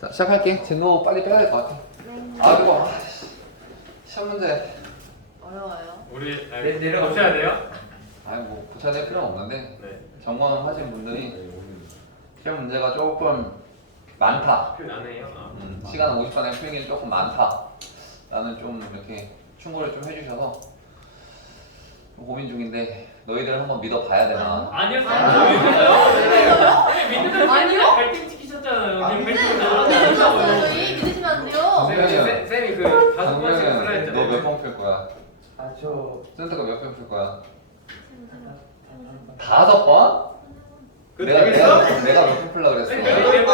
자, 시작할게. 진호 빨리 빼야 될 것 같아. 아, 이거 시험 문제. 어려워요. 우리 내려가 고쳐야 돼요? 아니 뭐 고쳐야 될 필요는 없는데 네. 점검하신 분들이 시험 문제가 조금 많다. 표현 안 해요? 아. 시간 50분에 풀기는 조금 많다. 나는 좀 이렇게 충고를 좀 해주셔서 고민 중인데 너희들 한번 믿어봐야 되나? 아니요, 쌤. 아니요. 믿는 아니요? 발등 찍히셨잖아요. 아, 지금 네, 믿었어요. 저희 믿으시면 안 돼요. 쌤이 그 다섯 번씩 풀어야 강명은 했잖아요. 너 몇 번 풀 거야? 아저 센터가 몇 번 풀 거야? 5번? 그 내가 몇 번 풀라 그랬어? 쌤, 몇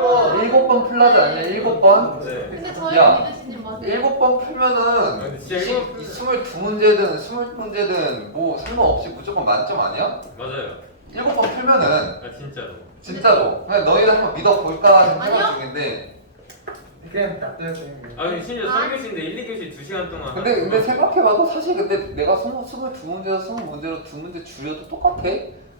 번? 7번 풀라지 않냐? 7번? 네. 근데 저희 야, 믿으시지 마세요. 7번 풀면은 근데 진짜 22문제든 20문제든 뭐 상관없이 무조건 만점 아니야? 맞아요. 7번 풀면은 아 진짜로. 진짜로 그냥 너희들 한번 믿어볼까 생각 아니요? 중인데 그냥 놔둬야 돼. 아 근데 심지어 3교시인데 1, 2교시 2시간 동안. 근데 생각해봐도 사실 근데 내가 22문제에서 20문제로 2문제 줄여도 똑같아.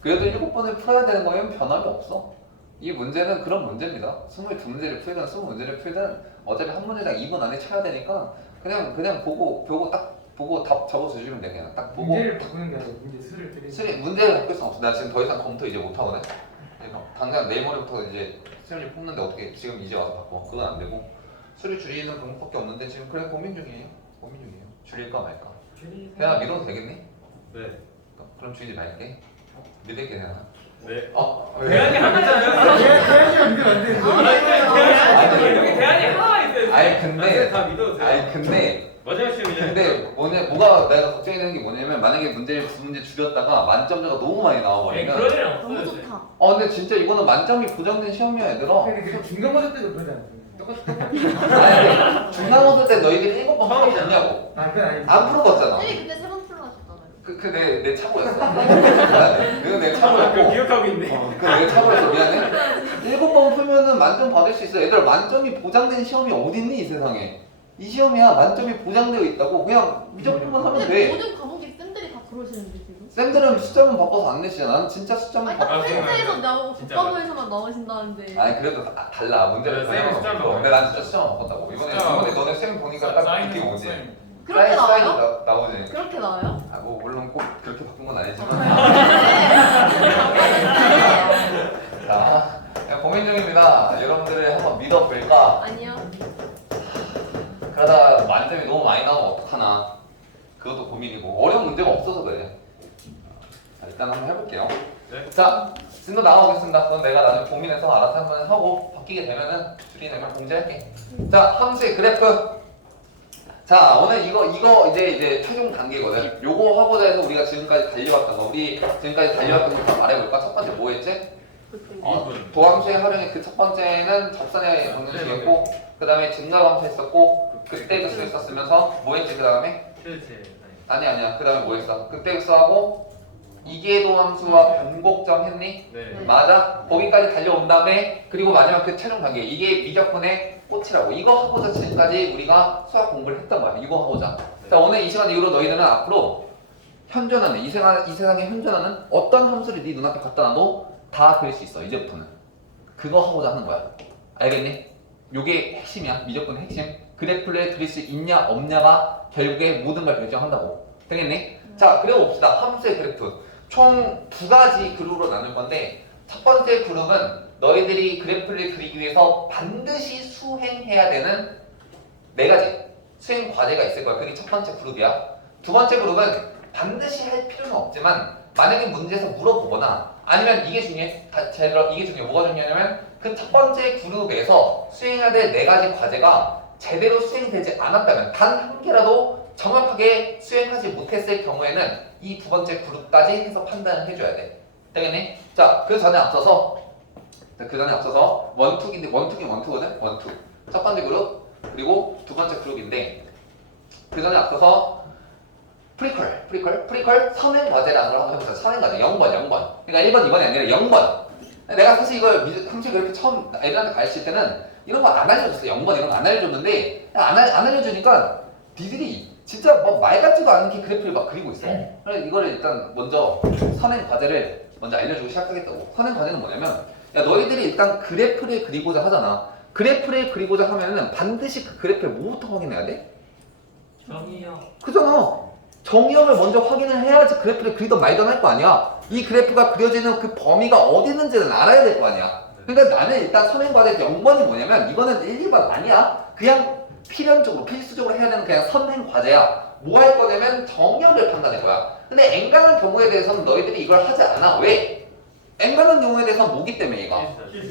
그래도 7번을 풀어야 되는 거면 변함이 없어. 이 문제는 그런 문제입니다. 22문제를 풀든 20문제를 풀든 어차피 한 문제당 2분 안에 쳐야 되니까 그냥 보고 딱 보고 답 적어주시면 돼. 그냥 딱 보고 문제를 바꾸는 게 아니라 문제 수를 드리는. 문제를 바꿀 수 없어. 나 지금 더 이상 검토 이제 못 하거든. 그러니까 당장 내일 모레부터 이제 시험지 뽑는데 어떻게 지금 이제 와서 바꿔? 그건 안 되고 수를 줄이는 방법밖에 없는데 지금 그래 고민 중이에요. 줄일까 말까. 내가 믿어도 되겠니? 네. 그럼 줄이지 말게. 믿을게 내가. 네. 왜? 대안이 하나 있잖아요. 대안이 안 돼, 안 돼. 아니, 여기 대안이 하나 있어요. 아니, 근데- 다 믿어도 돼요. 아니 근데 마지막 시험이잖아요. 뭐가 내가 걱정이 되는 게 뭐냐면 만약에 문제를 2문제 줄였다가 만점자가 너무 많이 네, 나와버리면 그런 일은 너무 없어요. 좋다. 근데 진짜 이거는 만점이 보장된 시험이야 얘들아. 근데 그 중간고사 때도 그러지 않아요? 똑같이. 아니 중간고사 때 너희들이 7번 풀어봤냐고. 아 그건 아니지. 안 풀어봤잖아. 쌤이 그때 3번 풀러 하셨잖아요. 내 착오였어. 그건 내 아, 그거 착오였고. 기억하고 있네. 그건 내 착오였어. 미안해. 7번 풀면은 만점 받을 수 있어. 얘들아 만점이 보장된 시험이 어딨니 이 세상에. 이 시험이야 만점이 보장되어 있다고. 그냥 미적분만 하면 근데 돼. 모든 과목이 쌤들이 다 그러시는데 지금. 쌤들은 숫자만 바꿔서 안 내시잖아. 나는 진짜 숫자만 아니 바꿔. 딱 펜스에서 나오고 진짜 국가부에서만 나오신다는데. 아니 그래도 달라. 문제를 네, 쌤이 숫자만 바꿔요. 근데 난 진짜 숫자만 바꿨다고. 이번에 너네 쌤 보니까 딱 느낌 오지. 그렇게 나와요? 나오지. 그렇게 나와요? 아 뭐 물론 꼭 그렇게 바꾼 건 아니지만. 자, 그냥 고민 중입니다. 여러분들을 한번 믿어볼까? 아니요. 그러다 만점이 너무 많이 나오면 어떡하나. 그것도 고민이고 어려운 문제가 없어서 그래. 자, 일단 한번 해볼게요. 네. 자, 진도 나가보겠습니다. 그건 내가 나중에 고민해서 알아서 한번 하고 바뀌게 되면은 줄이는 걸 공지할게. 자, 함수의 그래프. 자, 오늘 이거 이제 최종 단계거든. 요거 하고자 해서 우리가 지금까지 달려왔던 거, 우리 지금까지 달려왔던 거 말해볼까? 첫 번째 뭐 했지? 도함수의 활용의 그 첫 번째는 접선의 방정식이었고, 그 다음에 증가함수 했었고, 그때 그 했었으면서 뭐 했지? 그 다음에? 아니야. 그 다음에 뭐 했어? 그때 그 하고 이계도 함수와 변곡점 했니? 네. 맞아. 거기까지 달려온 다음에 그리고 마지막 그 최종 단계 이게 미적분의 꽃이라고. 이거 하고자 지금까지 우리가 수학 공부를 했던 거야. 이거 하고자. 자, 오늘 이 시간 이후로 너희들은 앞으로 현존하는 이 세상에 현존하는 어떤 함수를 네 눈앞에 갖다 놔도 다 그릴 수 있어. 이제부터는 그거 하고자 하는 거야. 알겠니? 요게 핵심이야. 미적분의 핵심. 그래프를 그릴 수 있냐 없냐가 결국에 모든 걸 결정한다고. 되겠니? 자, 그려봅시다. 함수의 그래프. 총 2가지 그룹으로 나눌 건데 첫 번째 그룹은 너희들이 그래프를 그리기 위해서 반드시 수행해야 되는 4가지 수행 과제가 있을 거야. 그게 첫 번째 그룹이야. 두 번째 그룹은 반드시 할 필요는 없지만 만약에 문제에서 물어보거나 아니면 이게 중요해. 이게 중요해. 뭐가 중요하냐면 그 첫 번째 그룹에서 수행해야 될 4가지 과제가 제대로 수행되지 않았다면 단 한 개라도 정확하게 수행하지 못했을 경우에는 이 두 번째 그룹까지 해서 판단을 해줘야 돼. 되겠니? 자, 그 전에 앞서서 원투긴 원투거든? 원투. 첫 번째 그룹, 그리고 두 번째 그룹인데 그 전에 앞서서 프리퀄 선행 과제라는 걸 한번 해보자. 선행 과제 0번. 그러니까 1번, 2번이 아니라 0번. 내가 사실 이걸 함수 그렇게 처음 애들한테 가르칠 때는 이런 거 안 알려줬어. 0번 이런 거 안 알려줬는데 안 알려주니까 니들이 진짜 뭐 말 같지도 않은 게 그래프를 막 그리고 있어. 그래서 이거를 일단 먼저 선행 과제를 먼저 알려주고 시작하겠다고. 선행 과제는 뭐냐면 야 너희들이 일단 그래프를 그리고자 하잖아. 그래프를 그리고자 하면은 반드시 그 그래프를 뭐부터 확인해야 돼? 정이요. 그잖아. 정의역을 먼저 확인을 해야지 그래프를 그리던 말던 할 거 아니야. 이 그래프가 그려지는 그 범위가 어디 있는지는 알아야 될 거 아니야. 그러니까 나는 일단 선행과제 0번이 뭐냐면 이거는 1, 2번 아니야. 그냥 필연적으로 필수적으로 해야 되는 그냥 선행과제야. 뭐 할 거냐면 정의역을 판단할 거야. 근데 N가는 경우에 대해서는 너희들이 이걸 하지 않아. 왜? N가는 경우에 대해서는 뭐기 때문에 얘가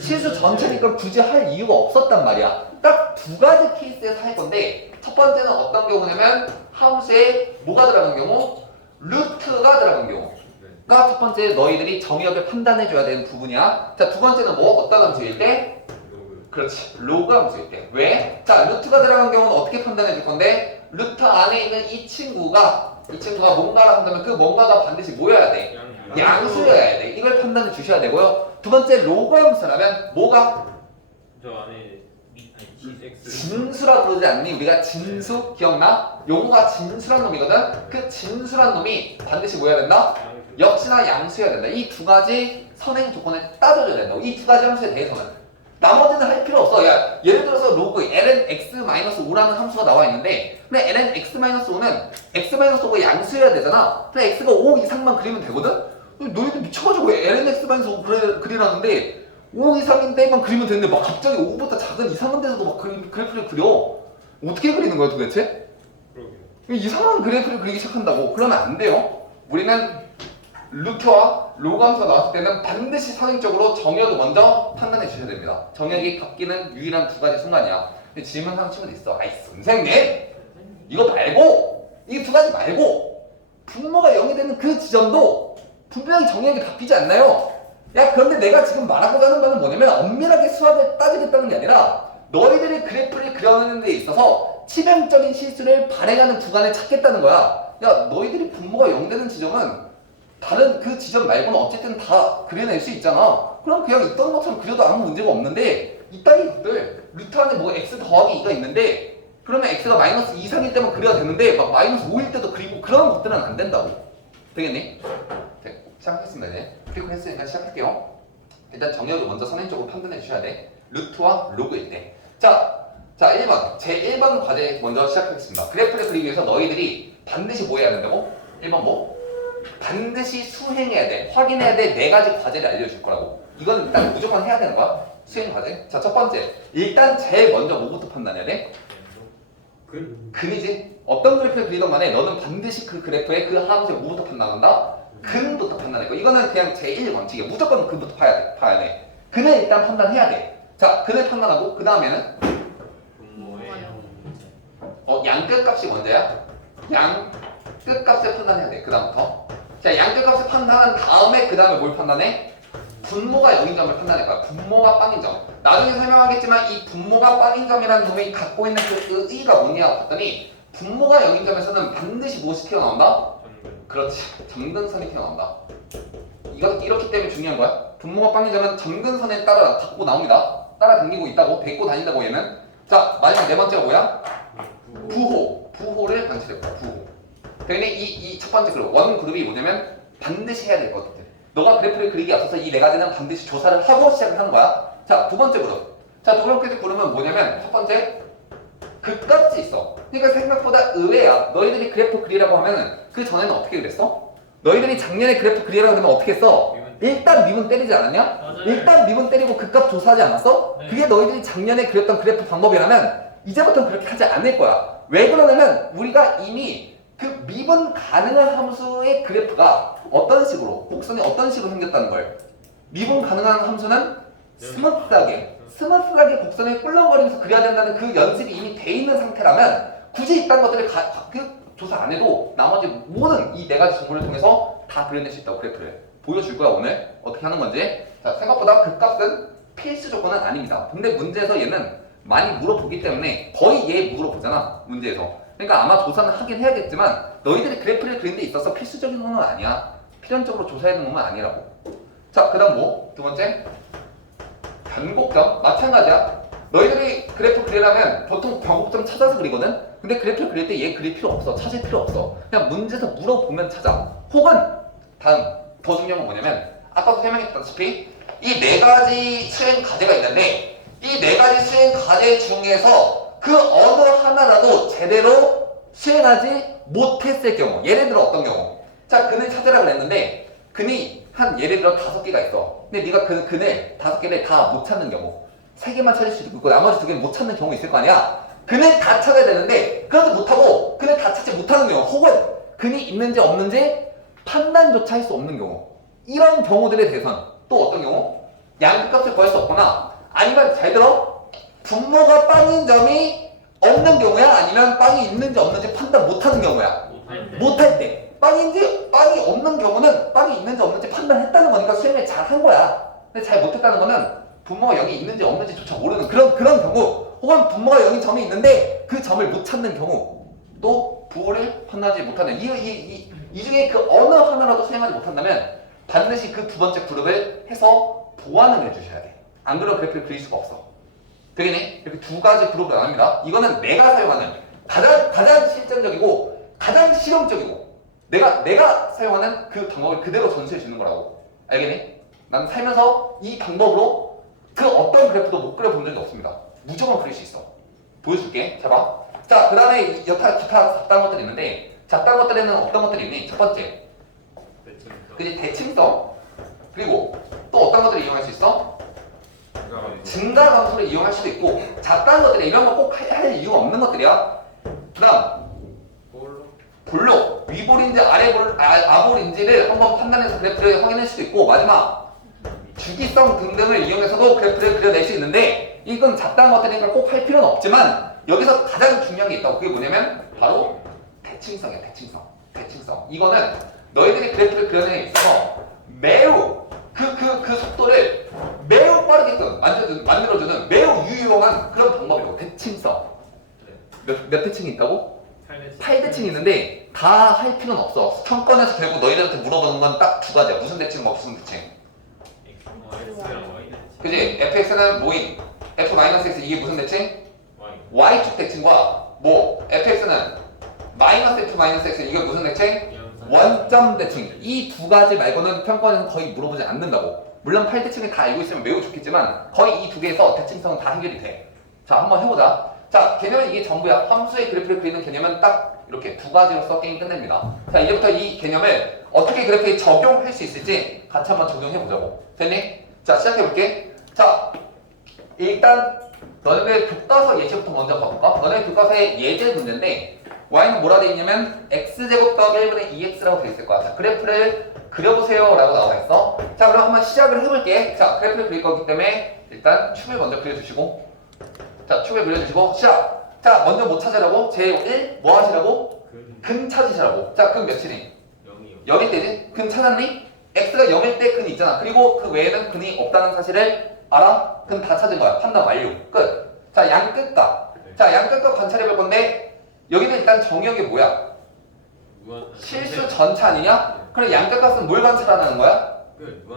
실수 전체니까 굳이 할 이유가 없었단 말이야. 딱 두 가지 케이스에서 할 건데 첫 번째는 어떤 경우냐면 함수에 뭐가 들어간 경우? 루트가 들어간 경우가 첫 번째 너희들이 정의역을 판단해줘야 되는 부분이야. 자, 두 번째는 뭐? 어떤 함수일 때? 그렇지. 로그 함수일 때. 왜? 자, 루트가 들어간 경우는 어떻게 판단해 줄 건데 루트 안에 있는 이 친구가 뭔가를 한다면 그 뭔가가 반드시 뭐여야 돼? 양수여야 돼. 이걸 판단해 주셔야 되고요. 두 번째 로그 함수라면 뭐가? 저 안에 X. 진수라 부르지 않니? 우리가 진수 기억나? 용어가 진수란 놈이거든? 그 진수란 놈이 반드시 뭐여야 된다? 역시나 양수여야 된다. 이 두 가지 선행 조건을 따져줘야 된다고. 이 두 가지 함수에 대해서는 나머지는 할 필요 없어. 야, 예를 들어서 로그 lnx-5라는 함수가 나와 있는데 근데 lnx-5는 x-5가 양수여야 되잖아. 근데 x가 5 이상만 그리면 되거든? 너희들 미쳐가지고 왜 lnx-5 그리라는데 5 이상인데만 그리면 되는데 막 갑자기 5보다 작은 이상한 데서도 막 그래프를 그려. 어떻게 그리는 거야 도대체? 그러게요. 이상한 그래프를 그리기 시작한다고. 그러면 안 돼요. 우리는 루트와 로그 함수가 나왔을 때는 반드시 선행적으로 정의역을 먼저 판단해 주셔야 됩니다. 정의역이 바뀌는 유일한 두 가지 순간이야. 근데 질문하는 친구도 있어. 아이 선생님 이거 말고 이 두 가지 말고 분모가 0이 되는 그 지점도 분명히 정의역이 바뀌지 않나요? 야, 그런데 내가 지금 말하고자 하는 바는 뭐냐면 엄밀하게 수학을 따지겠다는 게 아니라 너희들이 그래프를 그려내는 데 있어서 치명적인 실수를 발행하는 구간을 찾겠다는 거야. 야, 너희들이 분모가 0 되는 지점은 다른 그 지점 말고는 어쨌든 다 그려낼 수 있잖아. 그럼 그냥 있던 것처럼 그려도 아무 문제가 없는데 이따위 것들 루트 안에 뭐 x 더하기 2가 있는데 그러면 x가 마이너스 2 이상일 때만 그려야 되는데 막 마이너스 5일 때도 그리고 그런 것들은 안 된다고. 되겠니? 네, 시작하겠습니다. 이제 클릭 했으니까 시작할게요. 일단 정의역을 먼저 선행적으로 판단해 주셔야 돼. 루트와 로그일 때. 자 1번 제 1번 과제 먼저 시작하겠습니다. 그래프를 그리기 위해서 너희들이 반드시 뭐 해야 된다고? 1번 뭐? 반드시 수행해야 돼. 확인해야 돼. 네 가지 과제를 알려줄 거라고. 이건 일단 무조건 해야 되는 거야. 수행 과제. 자, 첫 번째. 일단 제일 먼저 뭐부터 판단해야 돼? 근이지. 어떤 그래프를 그리던 간에 너는 반드시 그 그래프의 그 함수의 뭐부터 판단한다? 근부터 판단할 거야. 이거는 그냥 제1 원칙이야. 무조건 근부터 봐야 돼. 근을 일단 판단해야 돼. 자, 근을 판단하고 그 다음에는 양 끝값이 먼저야. 양 끝값을 판단해야 돼. 그 다음부터. 자, 양 끝값을 판단한 다음에 그 다음에 뭘 판단해? 분모가 0인 점을 판단할 거야. 분모가 빵인 점. 나중에 설명하겠지만 이 분모가 빵인 점이라는 놈이 갖고 있는 그 의의가 뭐냐 봤더니 분모가 0인 점에서는 반드시 무엇이 튀어나온다? 그렇지. 점근선이 튀어나온다. 이렇기 때문에 중요한 거야. 분모가 빵인 점은 점근선에 따라 갖고 나옵니다. 따라다니고 있다고. 뱉고 다닌다고 얘는. 자, 마지막 네 번째가 뭐야? 부호를 관찰해 봐. 부호. 그러니 이 첫 번째 그룹 원 그룹이 뭐냐면 반드시 해야 될 것들. 너가 그래프를 그리기 앞서서 이 네 가지는 반드시 조사를 하고 시작을 하는 거야. 자, 두 번째 그룹. 자, 두 번째 그룹은 뭐냐면 첫 번째 극값이 있어. 그러니까 생각보다 의외야. 너희들이 그래프 그리라고 하면 그 전에는 어떻게 그랬어? 너희들이 작년에 그래프 그리라고 하면 어떻게 했어? 일단 미분 때리지 않았냐? 맞아요. 일단 미분 때리고 극값 조사하지 않았어? 네. 그게 너희들이 작년에 그렸던 그래프 방법이라면 이제부터는 그렇게 하지 않을 거야. 왜 그러냐면 우리가 이미 그 미분 가능한 함수의 그래프가 어떤 식으로, 곡선이 어떤 식으로 생겼다는 걸. 미분 가능한 함수는 스무스하게 곡선을 꿀렁거리면서 그려야 된다는 그 연습이 이미 돼 있는 상태라면 굳이 이딴 것들을 조사 안 해도 나머지 모든 이 네 가지 정보를 통해서 다 그려낼 수 있다고 그래프를 보여줄 거야. 오늘 어떻게 하는 건지. 자, 생각보다 극값은 필수 조건은 아닙니다. 근데 문제에서 얘는 많이 물어보기 때문에 거의 얘 물어보잖아, 문제에서. 그러니까 아마 조사는 하긴 해야겠지만 너희들이 그래프를 그리는 데 있어서 필수적인 건 아니야. 필연적으로 조사해야 되는 건 아니라고. 자, 그 다음 뭐? 두 번째 변곡점. 마찬가지야. 너희들이 그래프 그리려면 보통 변곡점 찾아서 그리거든? 근데 그래프 그릴 때 얘 그릴 필요 없어. 찾을 필요 없어. 그냥 문제에서 물어보면 찾아. 혹은 다음 더 중요한 건 뭐냐면 아까도 설명했다시피 이 네 가지 수행 과제가 있는데 이 네 가지 수행 과제 중에서 그 어느 하나라도 제대로 수행하지 못했을 경우, 예를 들어 어떤 경우? 자, 근을 찾으라 그랬는데 근이 한 예를 들어 5개가 있어. 근데 네가 그 근을 5개를 다 못 찾는 경우, 3개만 찾을 수도 있고 나머지 2개는 못 찾는 경우 있을 거 아니야. 근을 다 찾아야 되는데 그것도 못하고 근을 다 찾지 못하는 경우, 혹은 근이 있는지 없는지 판단조차 할 수 없는 경우, 이런 경우들에 대해서는 또 어떤 경우? 양극값을 구할 수 없거나, 아니면 잘 들어, 분모가 빵인 점이 없는 경우야, 아니면 빵이 있는지 없는지 판단 못하는 경우야. 못할 때. 빵이 없는 경우는 빵이 있는지 없는지 판단했다는 거니까 수행을 잘 한 거야. 근데 잘 못했다는 거는 분모가 0이 있는지 없는지조차 모르는 그런 경우, 혹은 분모가 0인 점이 있는데 그 점을 못 찾는 경우, 또 부호를 판단하지 못하는 이 중에 그 어느 하나라도 수행하지 못한다면 반드시 그 두 번째 그룹을 해서 보완을 해주셔야 돼. 안 그러면 그래프를 그릴 수가 없어. 되겠니? 이렇게 두 가지 그룹으로 나눕니다. 이거는 내가 사용하는 가장 실전적이고 가장 실용적이고 내가 사용하는 그 방법을 그대로 전수해 주는 거라고. 알겠니? 난 살면서 이 방법으로 그 어떤 그래프도 못 그려본 적이 없습니다. 무조건 그릴 수 있어. 보여줄게. 자, 봐. 자, 그 다음에 기타 잡다한 것들이 있는데, 잡다한 것들에는 어떤 것들이 있니? 첫 번째, 그지 대칭성. 그리고 또 어떤 것들을 이용할 수 있어? 증가 감소를 이용할 수도 있고, 잡다한 것들이 이런 거 꼭 할 이유가 없는 것들이야. 그 다음, 볼록. 위볼인지 아볼인지를 한번 판단해서 그래프를 확인할 수도 있고, 마지막, 주기성 등등을 이용해서도 그래프를 그려낼 수 있는데, 이건 잡다한 것들이니까 꼭 할 필요는 없지만, 여기서 가장 중요한 게 있다고. 그게 뭐냐면 바로 대칭성이야. 대칭성. 이거는 너희들이 그래프를 그려내는 데 있어서 매우 그 속도를 매우 빠르게끔 만들어주는 매우 유용한 그런 방법이고, 대칭성. 몇 대칭이 있다고? 8대칭이 있는데 다 할 필요는 없어. 청권에서 결국 너희들한테 물어보는 건 딱 두 가지야. 무슨 대칭, 무슨 대칭. 그지? fx는 뭐인? f-x 이게 무슨 대칭? y축 대칭과 뭐 fx는 마이너스 f-x 이게 무슨 대칭? 원점 대칭. 이 두 가지 말고는 평가원에서는 거의 물어보지 않는다고. 물론 8대칭을 다 알고 있으면 매우 좋겠지만 거의 이 두 개에서 대칭성은 다 해결이 돼. 자, 한번 해보자. 자, 개념은 이게 전부야. 함수의 그래프를 그리는 개념은 딱 이렇게 두 가지로서 게임 끝냅니다. 자, 이제부터 이 개념을 어떻게 그래프에 적용할 수 있을지 같이 한번 적용해보자고. 됐니? 자, 시작해볼게. 자, 일단 너네 교과서 예시부터 먼저 봐볼까? 너네 교과서의 예제 문제인데 y는 뭐라 돼 있냐면 x제곱 더하기 1분의 2x라고 돼 있을 거야. 자, 그래프를 그려보세요 라고 나와 있어. 자, 그럼 한번 시작을 해볼게. 자, 그래프를 그릴 거기 때문에 일단 축을 먼저 그려주시고, 자, 축을 그려주시고 시작! 자, 먼저 뭐 찾으라고? 제1 뭐 하시라고? 근 찾으시라고. 자, 근 몇이니? 0일 때지? 근 찾았니? x가 0일 때 근이 있잖아. 그리고 그 외에는 근이 없다는 사실을 알아? 근 다 찾은 거야. 판단 완료. 끝. 자, 양끝값. 자, 양끝값 관찰해 볼 건데 여기는 일단 정의역이 뭐야? 실수 전차 아니냐? 그럼 양끝값은 뭘 관찰하는 거야?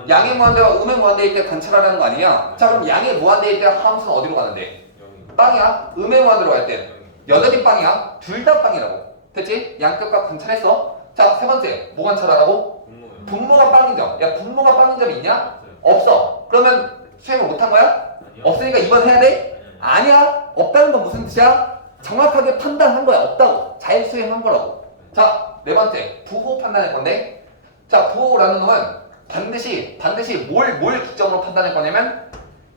양의 무한대와 음의 무한대일 때 관찰하는 거 아니냐? 자, 그럼 양의 무한대일 때 함수는 어디로 가는데? 빵이야. 음의 무한대로 갈 때 여전히 빵이야. 둘 다 빵이라고. 됐지? 양끝값 관찰했어. 자, 세 번째 뭐 관찰하라고? 분모가 빵인 점. 야, 분모가 빵인 점이 있냐? 없어. 그러면 수행을 못한 거야? 없으니까 이번 해야 돼? 아니야. 없다는 건 무슨 뜻이야? 정확하게 판단한 거야. 없다고. 잘 수행한 거라고. 자, 네 번째 부호 판단할 건데, 자, 부호라는 놈은 반드시 뭘 기점으로 판단할 거냐면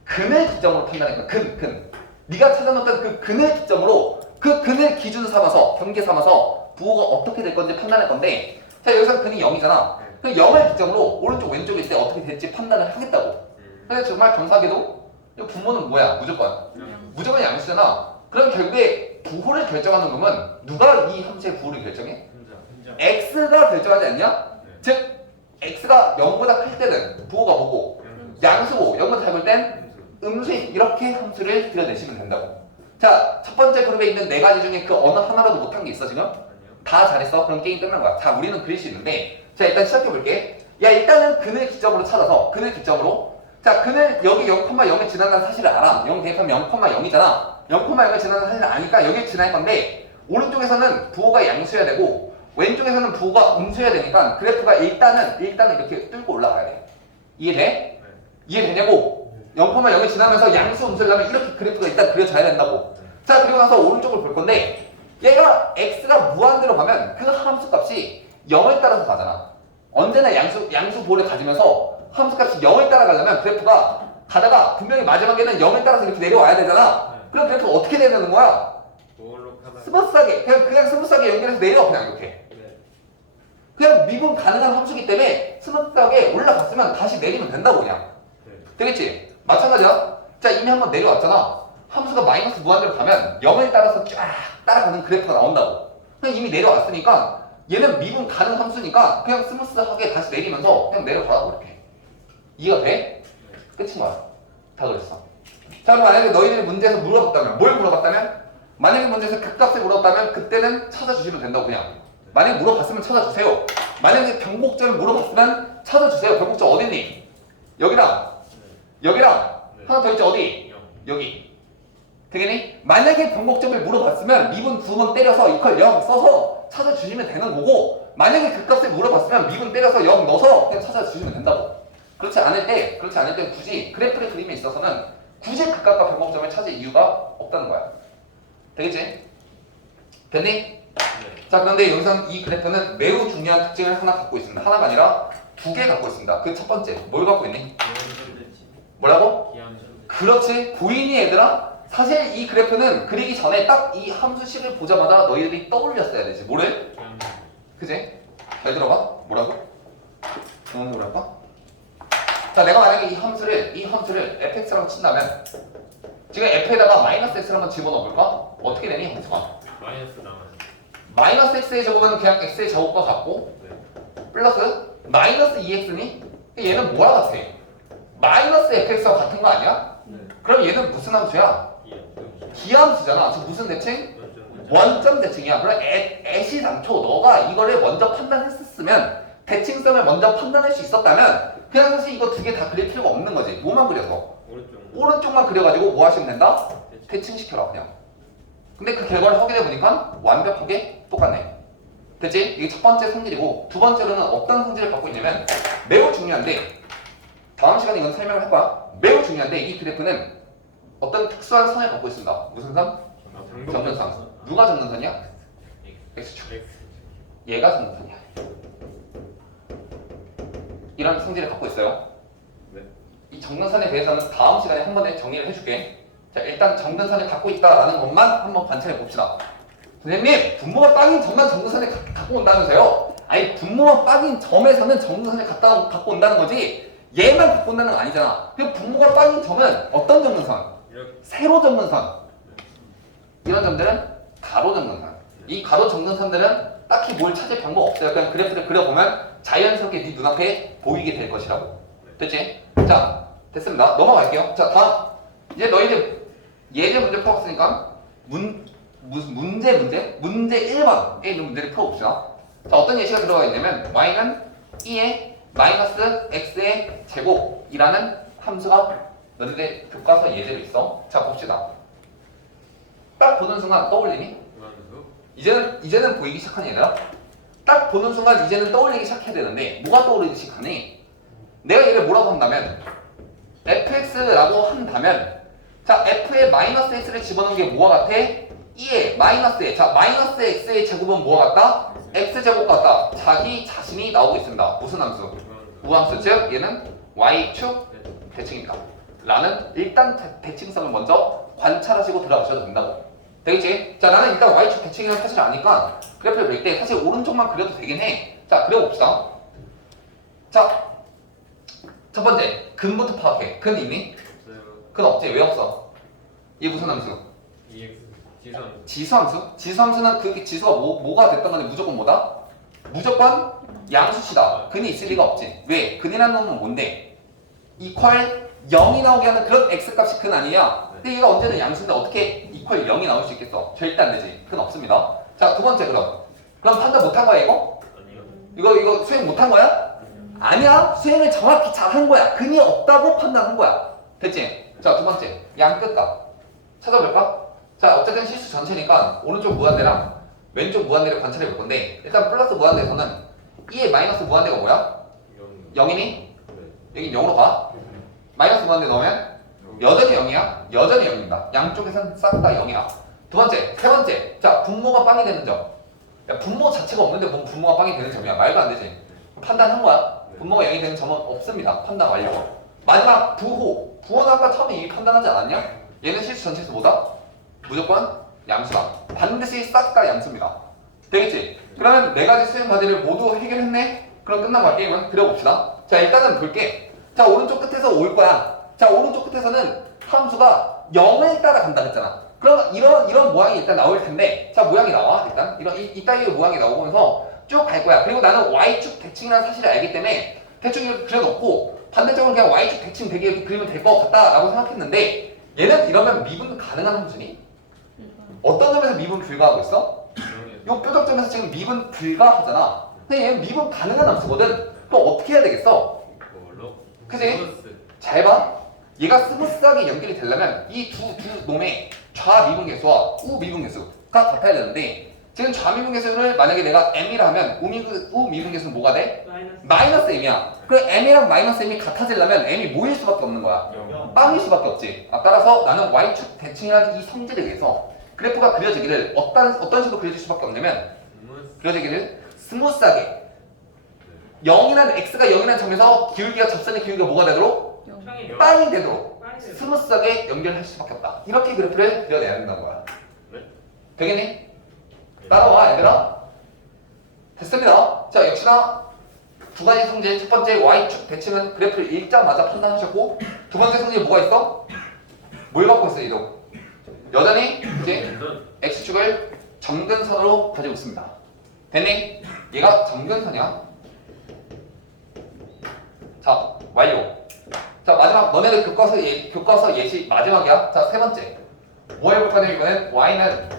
근을 기점으로 판단할 거야. 근. 네가 찾아놓던 그 근을 기점으로, 그 근을 기준 삼아서, 경계 삼아서 부호가 어떻게 될 건지 판단할 건데, 자, 여기서 근이 0이잖아. 그 0을 기점으로 오른쪽 왼쪽일 때 어떻게 될지 판단을 하겠다고. 근데 정말 정사하게도 이 분모는 뭐야? 무조건 양수잖아. 그럼 결국에 부호를 결정하는 놈은 누가 이 함수의 부호를 결정해? x가 결정하지 않냐? 즉 x가 0보다 클 때는 부호가 뭐고? 양수고, 0보다 작을 땐 음수인. 이렇게 함수를 그려내시면 된다고. 자, 첫 번째 그룹에 있는 네 가지 중에 그 어느 하나라도 못한 게 있어 지금? 다 잘했어? 그럼 게임 끝난 거야. 자, 우리는 그릴 수 있는데, 자, 일단 시작해볼게. 야, 일단은 근을 기점으로 찾아서, 근을 기점으로, 자, 근을 여기 0,0에 지난다는 사실을 알아. 0 대입하면 0,0이잖아. 0,0에 지난다는 사실을 아니까 여기 지날 건데, 오른쪽에서는 부호가 양수여야 되고 왼쪽에서는 부호가 음수여야 되니까 그래프가 일단은 이렇게 뚫고 올라가야 돼. 이해돼? 이해되냐고? 0,0이 지나면서 양수 음수를 하면 이렇게 그래프가 일단 그려져야 된다고. 자, 그리고 나서 오른쪽을 볼 건데 얘가 x가 무한대로 가면 그 함수 값이 0을 따라서 가잖아. 언제나 양수 볼을 가지면서 함수 값이 0을 따라가려면 그래프가 가다가 분명히 마지막에는 0을 따라서 이렇게 내려와야 되잖아. 그럼 그래프가 어떻게 되는 거야? 스무스하게 그냥 스무스하게 연결해서 내려 그냥 이렇게. 그냥 미분 가능한 함수기 때문에 스무스하게 올라갔으면 다시 내리면 된다고 그냥. 되겠지? 마찬가지야. 자, 이미 한번 내려왔잖아. 함수가 마이너스 무한대로 가면 0을 따라서 쫙 따라가는 그래프가 나온다고. 그냥 이미 내려왔으니까 얘는 미분 가능 함수니까 그냥 스무스하게 다시 내리면서 그냥 내려가라고 이렇게. 이해가 돼? 끝인 거야. 다 그랬어. 자, 그럼 만약에 너희들이 문제에서 물어봤다면 뭘 물어봤다면? 만약에 문제에서 극값을 물어봤다면 그때는 찾아주시면 된다고 그냥. 만약에 물어봤으면 찾아주세요. 만약에 변곡점을 물어봤으면 찾아주세요. 변곡점 어딨니? 여기랑 하나 더 있지 어디? 여기. 되겠니? 만약에 변곡점을 물어봤으면 미분 2번 때려서 이퀄 0 써서 찾아주시면 되는 거고, 만약에 극값을 물어봤으면 미분 때려서 0 넣어서 그냥 찾아주시면 된다고. 그렇지 않을 때 굳이 그래프의 그림에 있어서는 굳이 극값과 변곡점을 찾을 이유가 없다는 거야. 되겠지? 됐니? 자, 그런데 여기서 이 그래프는 매우 중요한 특징을 하나 갖고 있습니다. 하나가 아니라 2개 갖고 있습니다. 그 첫 번째, 뭘 갖고 있니? 뭐라고? 그렇지. 보이니 얘들아? 사실 이 그래프는 그리기 전에 딱 이 함수식을 보자마자 너희들이 떠올렸어야 되지. 뭐를? 그지? 잘 들어봐. 뭐라고? 뭐랄까? 자, 내가 만약에 이 함수를 fx라고 친다면 지금 f에다가 마이너스 x를 한번 집어넣어볼까? 어떻게 되니 함수가? 마이너스 x의 제곱은 그냥 x의 제곱과 같고 플러스 마이너스 2x니? 얘는 뭐랑 같아? 마이너스 fx와 같은 거 아니야? 그럼 얘는 무슨 함수야? 기함수잖아. 저 무슨 대칭? 원점 대칭이야. 그럼 애시당초 너가 이거를 먼저 판단했었으면, 대칭성을 먼저 판단할 수 있었다면 그냥 사실 이거 두 개 다 그릴 필요가 없는 거지. 뭐만 그려서? 오른쪽만 그려가지고 뭐 하시면 된다? 대칭시켜라 그냥. 근데 그 결과를 확인해 보니까 완벽하게 똑같네. 됐지? 이게 첫 번째 성질이고, 두 번째로는 어떤 성질을 갖고 있냐면 매우 중요한데, 다음 시간에 이건 설명을 해봐. 매우 중요한데 이 그래프는 어떤 특수한 선을 갖고 있습니다. 무슨 선? 정근선. 누가 정근선이야? X축. 얘가 정근선이야. 이런 성질을 갖고 있어요. 이 정근선에 대해서는 다음 시간에 한 번에 정리를 해줄게. 자, 일단 정근선을 갖고 있다라는 것만 한번 관찰해 봅시다. 선생님, 분모가 빵인 점만 정근선을 갖고 온다면서요? 아니, 분모가 빵인 점에서는 정근선을 갖고 온다는 거지 얘만 갖고 온다는 건 아니잖아. 그 분모가 빵인 점은 어떤 정근선? 세로 정근선. 이런 점들은 가로 정근선. 이 가로 정근선들은 딱히 뭘 찾을 방법 없어요. 그냥 그래프를 그려보면 자연스럽게 네 눈앞에 보이게 될 것이라고. 됐지? 자, 됐습니다. 넘어갈게요. 자, 다음. 이제 너희들 예제 문제 풀었으니까 문제 1번에 있는 문제를 풀어봅시다. 자, 어떤 예시가 들어가 있냐면 y는 2의 마이너스 x의 제곱이라는 함수가 너희들 교과서 예제로 있어. 자, 봅시다. 딱 보는 순간 떠올리니? 이제는 보이기 시작하니 얘들아? 딱 보는 순간 이제는 떠올리기 시작해야 되는데 뭐가 떠오르기 시작하니? 내가 얘를 뭐라고 한다면 fx라고 한다면, 자, f에 마이너스 x를 집어넣은 게 뭐와 같아? 2의 마이너스 자, 마이너스 x의 제곱은 뭐와 같다? x제곱 같다. 자기 자신이 나오고 있습니다. 무슨 함수? 우함수. 즉 얘는 y축 대칭입니다. 라는 일단 대칭성을 먼저 관찰하시고 들어가셔도 된다고. 되겠지? 자, 나는 일단 y축 대칭이라는 사실을 아니까 그래프를 그릴 때 사실 오른쪽만 그려도 되긴 해. 자, 그려봅시다. 자, 첫 번째, 근부터 파악해. 근 있니? 근 없지? 왜 없어? 이게 무슨 함수? 지수함수? 지수함수는 그 지수가 뭐가 됐던 간에 무조건 뭐다? 무조건 양수치다. 근이 있을 리가 없지. 왜? 근이라는 놈은 뭔데? 이퀄 0이 나오게 하는 그런 x값이 근 아니냐? 근데 얘가 언제든 양수인데 어떻게 이퀄 0이 나올 수 있겠어? 절대 안 되지. 근 없습니다. 자, 두 번째 그럼 판단 못한 거야 이거? 이거 수행 못한 거야? 아니야. 수행을 정확히 잘한 거야. 근이 없다고 판단한 거야. 됐지? 자, 두 번째 양 끝값 찾아볼까? 자, 어쨌든 실수 전체니까 오른쪽 무한대랑 왼쪽 무한대를 관찰해 볼 건데, 일단 플러스 무한대에서는 2의 마이너스 무한대가 뭐야? 0이니? 여긴 0으로 가. 마이너스 무한대 넣으면 여전히 0이야? 여전히 0입니다. 양쪽에서는 싹 다 0이야. 두 번째, 세 번째. 자, 분모가 빵이 되는 점. 야, 분모 자체가 없는데 뭔 분모가 빵이 되는 점이야. 말도 안 되지. 판단한 거야. 분모가 0이 되는 점은 없습니다. 판단 완료. 마지막 부호. 부호는 아까 처음에 이미 판단하지 않았냐? 얘는 실수 전체에서 뭐다? 무조건 양수다. 반드시 싹 다 양수입니다. 되겠지? 그러면 네 가지 수행 과제를 모두 해결했네? 그럼 끝난 거야. 게임은. 그려봅시다. 자, 일단은 볼게. 자, 오른쪽 끝에서 올 거야. 자, 오른쪽 끝에서는 함수가 0을 따라간다 했잖아. 그럼 이런 모양이 일단 나올 텐데, 자, 모양이 나와. 일단 이 따위의 모양이 나오면서 쭉 갈 거야. 그리고 나는 y축 대칭이라는 사실을 알기 때문에 대충 이렇게 그려놓고 반대쪽으로 그냥 y축 대칭 되게 이렇게 그리면 될 것 같다라고 생각했는데, 얘는 이러면 미분 가능한 함수니? 어떤 점에서 미분 불가하고 있어? 요 뾰족점에서 지금 미분 불가하잖아. 근데 얘는 미분 가능한 함수거든. 그럼 어떻게 해야 되겠어? 뭘로? 그지? 잘 봐. 얘가 스무스하게 연결이 되려면 이 두 놈의 좌미분계수와 우미분계수가 같아야 되는데, 지금 좌미분계수를 만약에 내가 m이라 하면 우미분계수는 뭐가 돼? 마이너스 m이야. 그럼 m이랑 마이너스 m이 같아지려면 m이 뭐일 수밖에 없는 거야? 빵일 수밖에 없지. 따라서 나는 y축 대칭이라는 이 성질에 의해서 그래프가 그려지기를 어떤 식으로 그려질 수밖에 없냐면, 그려지기를 스무스하게 0이라는 x가 0이라는 점에서 기울기가 접선의 기울기가 뭐가 되도록? 빵이 되도록 스무스하게 연결할 수밖에 없다. 이렇게 그래프를 그려내야 된다는 거야. 되겠니? 따라와 얘들아. 됐습니다. 자, 역시나 두 가지 성질. 첫 번째 y축 대칭은 그래프를 읽자마자 판단하셨고, 두 번째 성질 뭐가 있어? 뭘 갖고 있어 얘도? 여전히 이제 x축을 정근선으로 가지고 있습니다. 됐니? 얘가 정근선이야. 자, 완료. 자, 마지막 너네들 교과서 예시 마지막이야. 자, 세 번째 뭐 해볼 거냐면, 이번엔 y는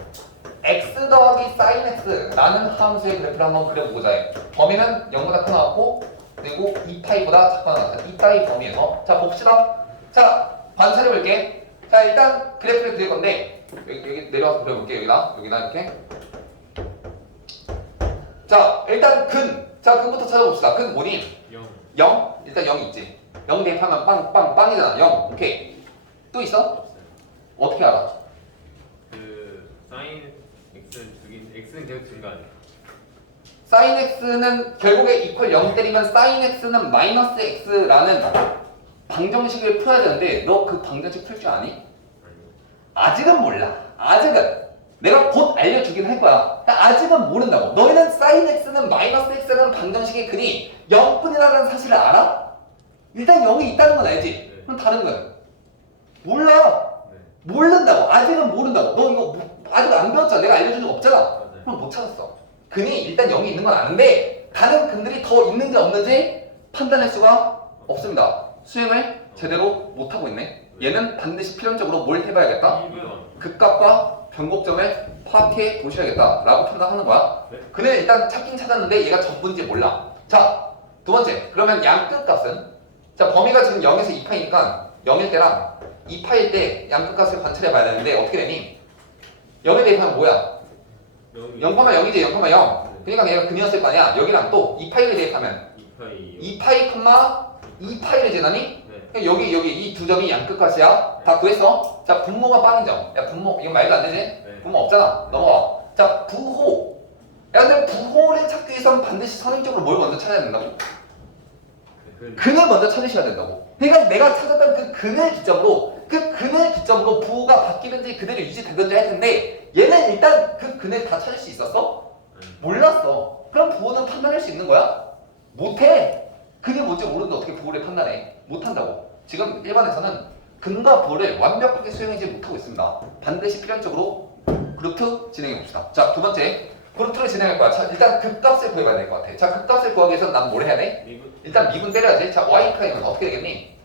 x 더하기 sin x라는 함수의 그래프를 한번 그려보고자 해. 범위는 0보다 큰 나왔고, 그리고 2파이보다 작거나 나왔다. 이 따위 범위에서. 자, 봅시다. 자, 관찰해 볼게. 자, 일단 그래프를 그릴 건데, 여기 내려와서 그려볼게. 여기다 이렇게. 자, 일단 자, 근부터 찾아봅시다. 근 뭐니? 0? 일단 0이 있지. 0 대입하면 빵이잖아. 0. 오케이. 또 있어? 어떻게 알아? 그 사인 x는 x는 계속 증가하네. sin x는 결국에 이퀄 0 때리면 sin x는 마이너스 x라는 방정식을 풀어야 되는데, 너 그 방정식 풀 줄 아니? 아직은 몰라. 아직은. 내가 곧 알려주긴 할 거야. 아직은 모른다고. 너희는 sin x는 마이너스 x라는 방정식의 근이 0뿐이라는 사실을 알아? 일단 0이 있다는 건 알지? 그럼 다른 건? 몰라. 모른다고. 아직은 모른다고. 너 이거 아직 안 배웠잖아. 내가 알려준 적 없잖아. 그럼 못 찾았어. 근이 일단 0이 있는 건 아는데, 다른 근들이 더 있는지 없는지 판단할 수가 없습니다. 수행을 제대로 못하고 있네. 얘는 반드시 필연적으로 뭘 해봐야겠다? 극값과 변곡점을 파악해 보셔야겠다 라고 판단하는 거야. 근데 일단 찾긴 찾았는데 얘가 전부인지 몰라. 자, 두 번째. 그러면 양끝값은? 자, 범위가 지금 0에서 2파이니까 0일 때랑 2파일 때 양끝값을 관찰해 봐야 되는데, 어떻게 되니? 0에 대입하면 뭐야? 0,0이지. 0,0. 그러니까 얘가 근이었을 거 아니야. 여기랑 또 2파이를 대입하면 2파이, 2파이를 지나니? 여기 이 두 점이 양끝값이야. 다 구했어? 자, 분모가 빵인 점. 야, 분모 이건 말도 안 되지? 분모 없잖아. 넘어가. 자, 부호. 야, 근데 부호를 찾기 위해서는 반드시 선행적으로 뭘 먼저 찾아야 된다고? 근을 먼저 찾으셔야 된다고. 그러니까 내가 찾았던 그 근을 기점으로 부호가 바뀌든지 그대로 유지되든지 할 텐데, 얘는 일단 그 근을 다 찾을 수 있었어? 몰랐어. 그럼 부호는 판단할 수 있는 거야? 못해. 근이 뭔지 모르는데 어떻게 부호를 판단해? 못한다고. 지금 일반에서는 근과 부호를 완벽하게 수행하지 못하고 있습니다. 반드시 필연적으로 그루트 진행해 봅시다. 자, 두 번째 그루트를 진행할 거야. 자, 일단 극값을 구해봐야 될 것 같아. 자, 극값을 구하기 위해서는 난 뭘 해야 돼? 일단 미분 때려야지. 자, y 프라임은 어떻게 되겠니?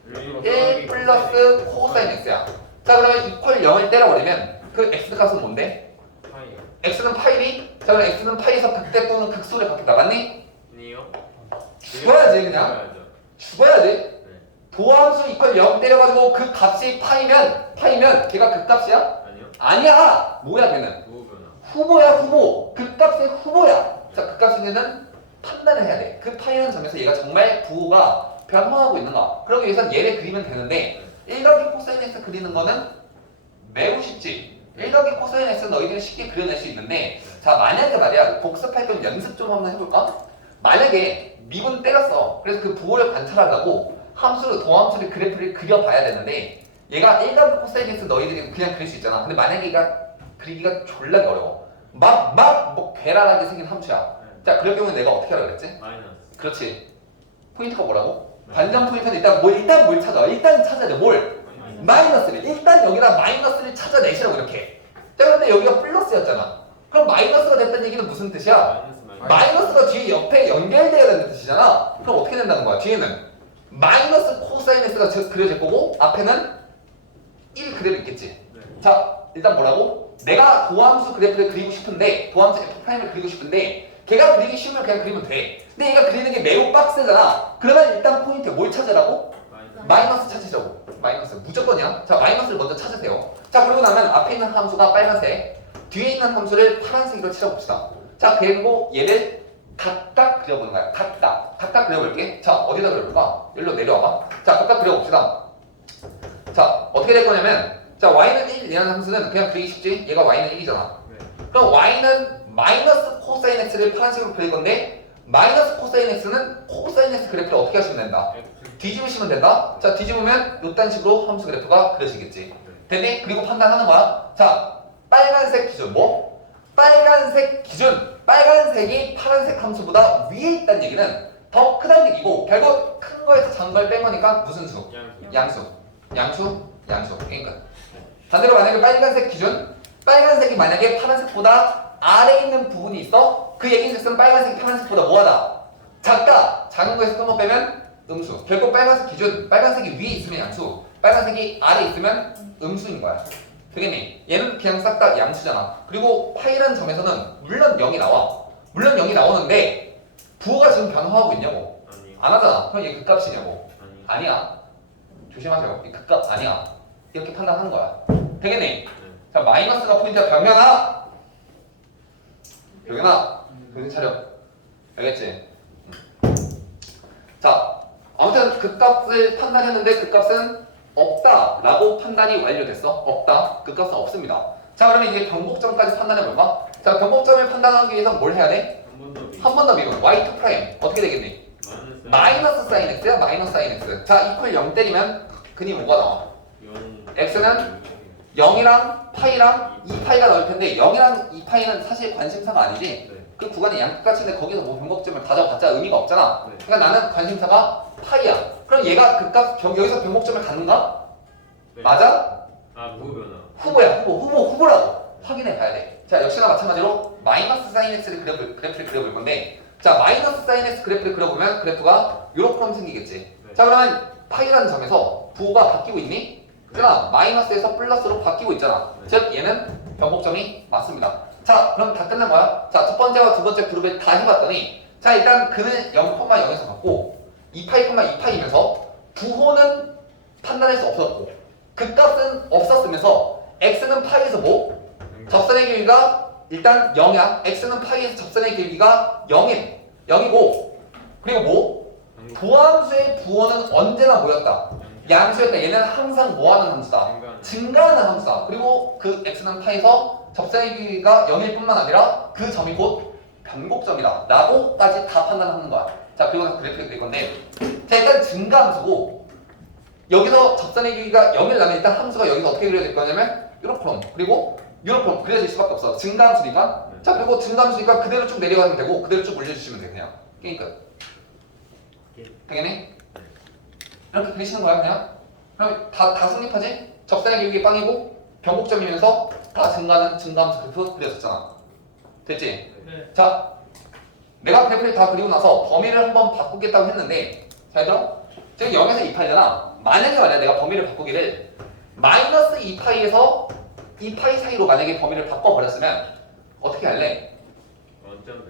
1 플러스 코사인 x야. 자, 그러면 이퀄 0을 때려버리면 그 x 값은 뭔데? x는 파이니? 자, 그럼 x는 파이에서 극대 또는 극소를 갖겠다. 맞니? 죽어야지. 그냥 죽어야지. 도함수 이퀄 0 때려가지고 그 값이 파이면 걔가 극값이야? 아니야. 뭐야 걔는? 후보야. 후보. 극값의 후보야. 자, 극값의 얘는 판단을 해야 돼. 그 파이라는 점에서 얘가 정말 부호가 변화하고 있는가. 그러기 위해선 얘를 그리면 되는데, 1 더하기 코사인 x 그리는 거는 매우 쉽지. 1 더하기 코사인 x 너희들이 쉽게 그려낼 수 있는데 자 만약에 말이야 복습할 겸 연습 좀 한번 해볼까? 만약에 미분 때렸어. 그래서 그 부호를 관찰하려고 함수를 도함수를 그래프를 그려봐야 되는데 얘가 1 더하기 코사인 x 너희들이 그냥 그릴 수 있잖아. 근데 만약에 얘가 그리기가 졸라게 어려워. 뭐 괴랄하게 생긴 함수야. 자 그럴 경우는 내가 어떻게 하라 그랬지? 마이너스. 그렇지. 포인트가 뭐라고? 관전 포인트는 일단 뭘 찾아? 일단 찾아야 돼. 뭘? 마이너스를. 일단 여기다 마이너스를 찾아내시라고 이렇게. 자 그런데 여기가 플러스였잖아. 그럼 마이너스가 됐다는 얘기는 무슨 뜻이야? 마이너스가 뒤에 옆에 연결되어야 된다는 뜻이잖아. 그럼 어떻게 된다는 거야? 뒤에는 마이너스 코사인 x가 그려질 거고 앞에는 1 그대로 있겠지. 네. 자 일단 뭐라고? 내가 도함수 그래프를 그리고 싶은데 도함수 f'을 그리고 싶은데 걔가 그리기 쉬우면 그냥 그리면 돼. 근데 얘가 그리는 게 매우 빡세잖아. 그러면 일단 포인트 뭘 찾으라고? 마이너스 찾으자고. 마이너스 무조건이야. 자 마이너스를 먼저 찾으세요. 자 그러고 나면 앞에 있는 함수가 빨간색, 뒤에 있는 함수를 파란색으로 칠해봅시다. 자 그리고 얘를 각각 그려보는 거야. 각각 그려볼게. 자 어디다 그려볼까? 여기로 내려와봐. 자 각각 그려봅시다. 자 어떻게 될 거냐면 자 y는 1이라는 함수는 그냥 그리기 쉽지. 얘가 y는 1이잖아. 그럼 y는 마이너스 코사인 x를 파란색으로 그릴 건데 마이너스 코사인 x는 코사인 x 그래프를 어떻게 하시면 된다? 뒤집으시면 된다. 자 뒤집으면 이딴 식으로 함수 그래프가 그려지겠지. 됐니? 그리고 판단하는 거야. 자 빨간색 기준 뭐? 빨간색 기준. 빨간색이 파란색 함수보다 위에 있다는 얘기는 더 크다는 얘기고 결국 큰 거에서 작은 걸 뺀 거니까 무슨 수? 양수. 그러니까 반대로 만약에 빨간색 기준 빨간색이 만약에 파란색보다 아래에 있는 부분이 있어? 그 얘기는 빨간색이 파란색보다 뭐하다? 작다. 작은 거에서 큰 거 빼면 음수. 결국 빨간색 기준 빨간색이 위에 있으면 양수, 빨간색이 아래에 있으면 음수인 거야. 되겠니? 얘는 그냥 싹 다 양수잖아. 그리고 파이라는 점에서는 물론 0이 나와. 물론 0이 나오는데 부호가 지금 변화하고 있냐고? 안 하잖아. 그럼 얘 극값이냐고? 아니야. 조심하세요. 이 극값 아니야. 이렇게 판단하는 거야. 되겠니? 자 마이너스가 포인트야. 병현아 정신 차려. 알겠지? 자 아무튼 극값을 판단했는데 극값은 없다 라고 판단이 완료됐어. 없다. 극값은 없습니다. 자 그러면 이제 변곡점까지 판단해볼까? 자 변곡점을 판단하기 위해서 뭘 해야 돼? 한 번 더 미분 y2 프라임 어떻게 되겠니? 마이너스 사인 x야. 마이너스 사인 x. 자 이퀄 0 때리면 근이 뭐가 나와? x는 0이랑 파이랑 2파이가 나올 텐데 0이랑 2파이는 사실 관심사가 아니지. 그 구간이 양끝같은데 거기서 뭐 변곡점을 다 잡아봤자 의미가 없잖아. 그러니까 나는 관심사가 파이야. 그럼 얘가 극값 여기서 변곡점을 갖는가? 맞아? 부호 변화. 후보야. 후보라고 확인해 봐야 돼. 자 역시나 마찬가지로 마이너스 사인 x를 그래프를 그려볼 건데 자 마이너스 사인 x 그래프를 그려보면 그래프가 요렇게 생기겠지. 자 그러면 파이라는 점에서 부호가 바뀌고 있니? 그러나 마이너스에서 플러스로 바뀌고 있잖아. 즉 얘는 변곡점이 맞습니다. 자 그럼 다 끝난 거야. 자 첫 번째와 두 번째 그룹을 다 해봤더니 자 일단 근을 0,0에서 갖고 2파이면서 부호는 판단할 수 없었고 극값은 없었으면서 x는 파이에서 뭐? 접선의 길이가 일단 0이야. x는 파이에서 접선의 길이가 0이고 그리고 뭐? 도함수의 부호는 언제나 뭐였다? 양수였다. 얘는 항상 뭐하는 함수다? 증가하는 함수다. 그리고 그 x는 파에서 접선의 길이가 0일 뿐만 아니라 그 점이 곧 변곡점이다 라고까지 다 판단하는 거야. 자 그리고 나서 그래프를 그릴 건데 자 일단 증가함수고 여기서 접선의 길이가 0일 나면 일단 함수가 여기서 어떻게 그려질 거냐면 요렇게 그리고 요렇게 그려질 수밖에 없어. 증가함수니까. 자 그리고 증가함수니까 그대로 쭉 내려가면 되고 그대로 쭉 올려주시면 돼. 그냥 게임 끝. 당연히 이렇게 그리시는 거야 그냥. 그럼 다 성립하지? 접선의 길이 빵이고 변곡점이면서 다 증가함수 그래프 그려졌잖아. 됐지? 네. 자 내가 그래프를 다 그리고 나서 범위를 한번 바꾸겠다고 했는데 잘 들어? 지금 0에서 2파이잖아. 만약에 내가 범위를 바꾸기를 마이너스 2파이에서 2파이 사이로 만약에 범위를 바꿔버렸으면 어떻게 할래?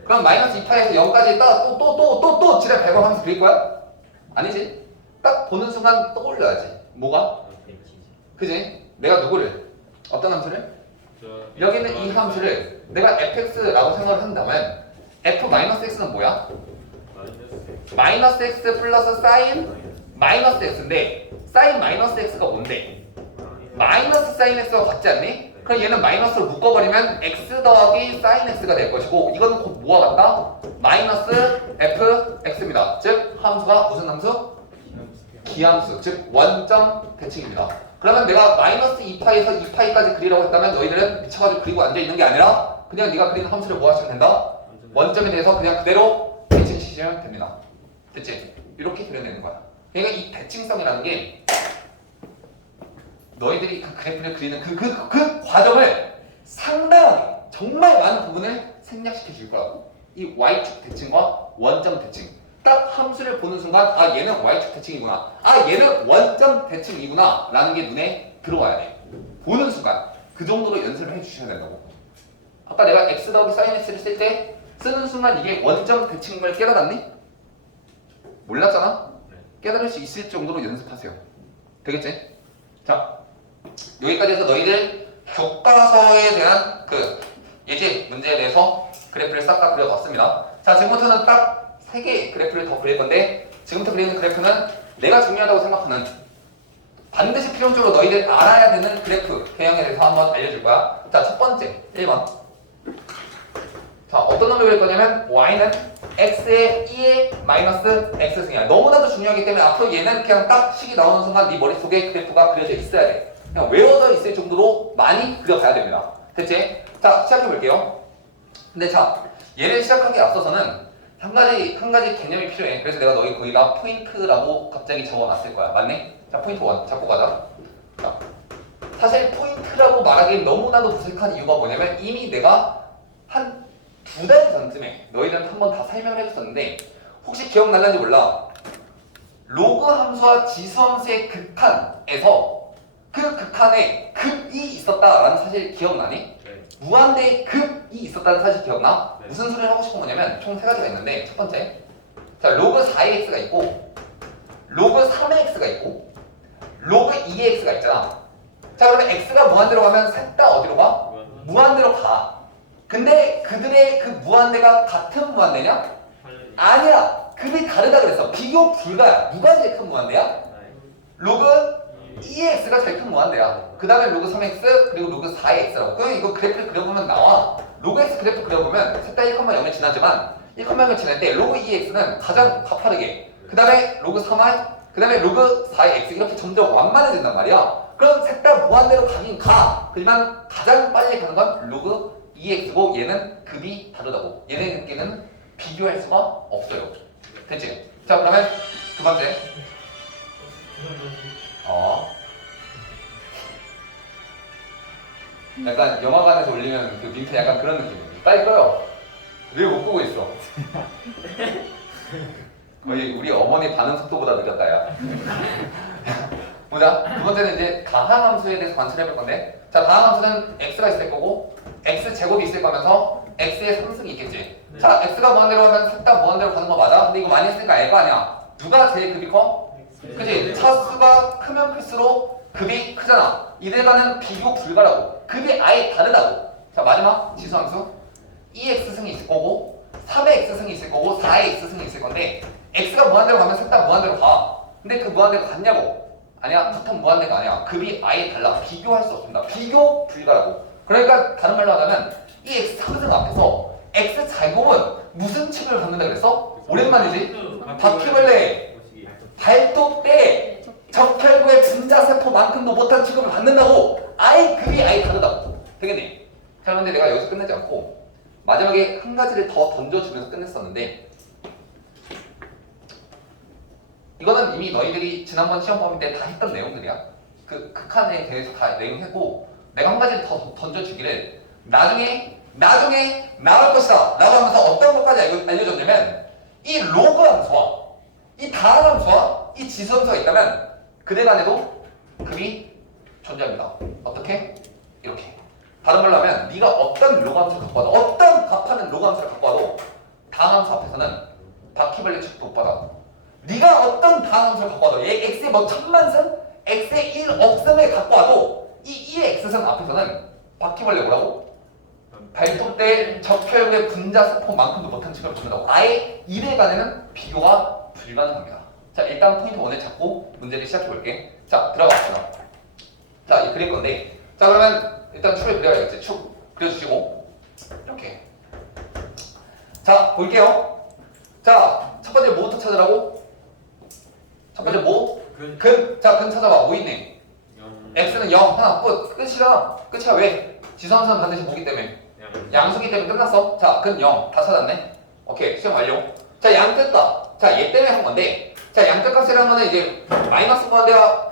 그럼 마이너스 2파이에서 0까지 있다가 또 지뢰 발광하면서 그릴 거야? 아니지. 딱 보는 순간 떠올려야지. 뭐가? 그지? 내가 누구를? 어떤 함수를? 여기 있는 이 함수를 내가 fx라고 생각을 한다면 f-x는 뭐야? 마이너스 x 플러스 사인 마이너스 x인데 사인 마이너스 x가 뭔데? 마이너스 사인 x가 같지 않니? 그럼 얘는 마이너스로 묶어버리면 x 더하기 사인 x가 될 것이고 이거는 곧 뭐가 같다? 마이너스 fx입니다. 즉 함수가 무슨 함수? 기함수, 즉 원점 대칭입니다. 그러면 내가 마이너스 2파에서 2파이까지 그리라고 했다면 너희들은 미쳐가지고 그리고 앉아있는 게 아니라 그냥 네가 그리는 함수를 뭐 하시면 된다? 원점에 대해서 그냥 그대로 대칭시키면 됩니다. 됐지? 이렇게 그려내는 거야. 그러니까 이 대칭성이라는 게 너희들이 그 그래프를 그리는 그 과정을 상당하게 정말 많은 부분을 생략시켜 줄 거라고. 이 y축 대칭과 원점 대칭. 딱 함수를 보는 순간 아 얘는 y축 대칭이구나. 아 얘는 원점 대칭이구나 라는 게 눈에 들어와야 돼. 보는 순간 그 정도로 연습을 해주셔야 된다고. 아까 내가 x 더하기 sin x를 쓸 때 쓰는 순간 이게 원점 대칭임을 깨달았니? 몰랐잖아? 깨달을 수 있을 정도로 연습하세요. 되겠지? 자 여기까지 해서 너희들 교과서에 대한 그 예제 문제에 대해서 그래프를 싹 다 그려봤습니다. 자 지금부터는 딱 3개의 그래프를 더 그릴 건데 지금부터 그리는 그래프는 내가 중요하다고 생각하는 반드시 필연적으로 너희들 알아야 되는 그래프 개형에 대해서 한번 알려줄 거야. 자 첫 번째 1번. 자 어떤 놈을 그릴 거냐면 y는 x의 2의 마이너스 x승이야. 너무나도 중요하기 때문에 앞으로 얘는 그냥 딱 식이 나오는 순간 네 머릿속에 그래프가 그려져 있어야 돼. 그냥 외워져 있을 정도로 많이 그려가야 됩니다. 됐지? 자 시작해 볼게요. 근데 자 얘를 시작하기에 앞서서는 한 가지 개념이 필요해. 그래서 내가 너희 거기다 포인트라고 갑자기 적어놨을 거야. 맞네? 자 포인트 1 잡고 가자. 자, 사실 포인트라고 말하기엔 너무나도 무색한 이유가 뭐냐면 이미 내가 한 2달 전쯤에 너희들한테 한번 다 설명을 해줬었는데 혹시 기억날는지 몰라. 로그 함수와 지수 함수의 극한에서 그 극한에 급이 있었다라는 사실 기억나니? 무한대의 급이 있었다는 사실 기억나? 네. 무슨 소리를 하고 싶은 거냐면 총 3가지가 있는데 첫 번째 자 로그 4의 x가 있고 로그 3의 x가 있고 로그 2의 x가 있잖아. 자 그러면 x가 무한대로 가면 셋 다 어디로 가? 무한대로 가. 근데 그들의 그 무한대가 같은 무한대냐? 아니야. 급이 다르다 그랬어. 비교 불가야. 누가 제일 큰 무한대야? 로그 2의 x가 제일 큰 무한대야. 그 다음에 로그 3x 그리고 로그 4의 x라고. 그럼 이거 그래프를 그려보면 나와. 로그 x 그래프 그려보면 셋 다 1,0을 지나지만 1,0을 지날 때 로그 2의 x는 가장 가파르게 그 다음에 로그 3y 그 다음에 로그 4의 x 이렇게 점점 완만해진단 말이야. 그럼 셋 다 무한대로 가긴 가. 그지만 가장 빨리 가는 건 로그 2x고 얘는 급이 다르다고. 얘네들끼리는 비교할 수가 없어요. 됐지? 자 그러면 두 번째 약간 영화관에서 올리면 그 민폐 약간 그런 느낌이에요. 빨리 꺼요. 왜 못 보고 있어? 거의 우리 어머니 반응 속도보다 늦었다 야. 보자. 두 번째는 이제 다항함수에 대해서 관찰해 볼 건데 자 다항함수는 x가 있을 거고 x 제곱이 있을 거면서 x의 3승이 있겠지. 자 x가 무한대로 하면 셋 다 무한대로 가는 거 맞아? 근데 이거 많이 했으니까 알거 아니야. 누가 제일 급이 커? 그치? 차수가 크면 클수록 급이 크잖아. 이들과는 비교 불가라고. 급이 아예 다르다고. 자 마지막 지수함수 2x승이 있을 거고 3의 x승이 있을 거고 4의 x승이 있을 건데 x가 무한대로 가면 셋 다 무한대로 가. 근데 그 무한대가 같냐고? 아니야. 같은 무한대가 아니야. 급이 아예 달라. 비교할 수 없습니다. 비교 불가라고. 그러니까 다른 말로 하자면 이 x 3승 앞에서 x 제곱은 무슨 칙을 갖는다 그랬어? 오랜만이지? 바퀴벌레 발톱 때 적혈구의 분자세포만큼도 못한 취급을 받는다고. 아예 급이 아예 다르다고. 되겠니? 자 그런데 내가 여기서 끝내지 않고 마지막에 한 가지를 더 던져주면서 끝냈었는데 이거는 이미 너희들이 지난번 시험 범위 때 다 했던 내용들이야. 그 극한에 대해서 다 내용했고 내가 한 가지를 더 던져주기를 나중에 나올 것이다 라고 하면서 어떤 것까지 알려줬냐면 이 로그 함수와 이 다항함수와 이 지수함수가 있다면 그들 간에도 급이 존재합니다. 어떻게? 이렇게. 다른 말로 하면 네가 어떤 로그 함수를 갖고 와도 어떤 값하는 로그 함수를 갖고 와도 다항함수 앞에서는 바퀴벌레 취급도 못 받아. 네가 어떤 다항함수를 갖고 와도 얘 x의 뭐 1000만승? x의 1억승을 갖고 와도 이 2의 x승 앞에서는 바퀴벌레 뭐라고? 발톱대 적혈구의 분자세포만큼도 못한 취급을 준다고. 아예 이들 간에는 비교가 불가능합니다. 자 일단 포인트 1을 잡고 문제를 시작해 볼게. 자, 들어갑시다. 자, 이 그릴 건데, 자, 그러면 일단 축을 그려야겠지. 축 그려주시고, 이렇게. 자, 볼게요. 자, 첫 번째 뭐부터 찾으라고? 첫 번째 뭐? 근. 자, 근 찾아봐. 뭐 있니? x는 0, 하나, 끝이야. 끝이야. 왜? 지수함수는 반드시 뭐기 때문에? 양수기 때문에 끝났어. 자, 근 0. 다 찾았네. 오케이, 수정 완료. 자, 양끝값. 자, 얘 때문에 한 건데, 자, 양끝값이라는 거는 이제 마이너스 무한대와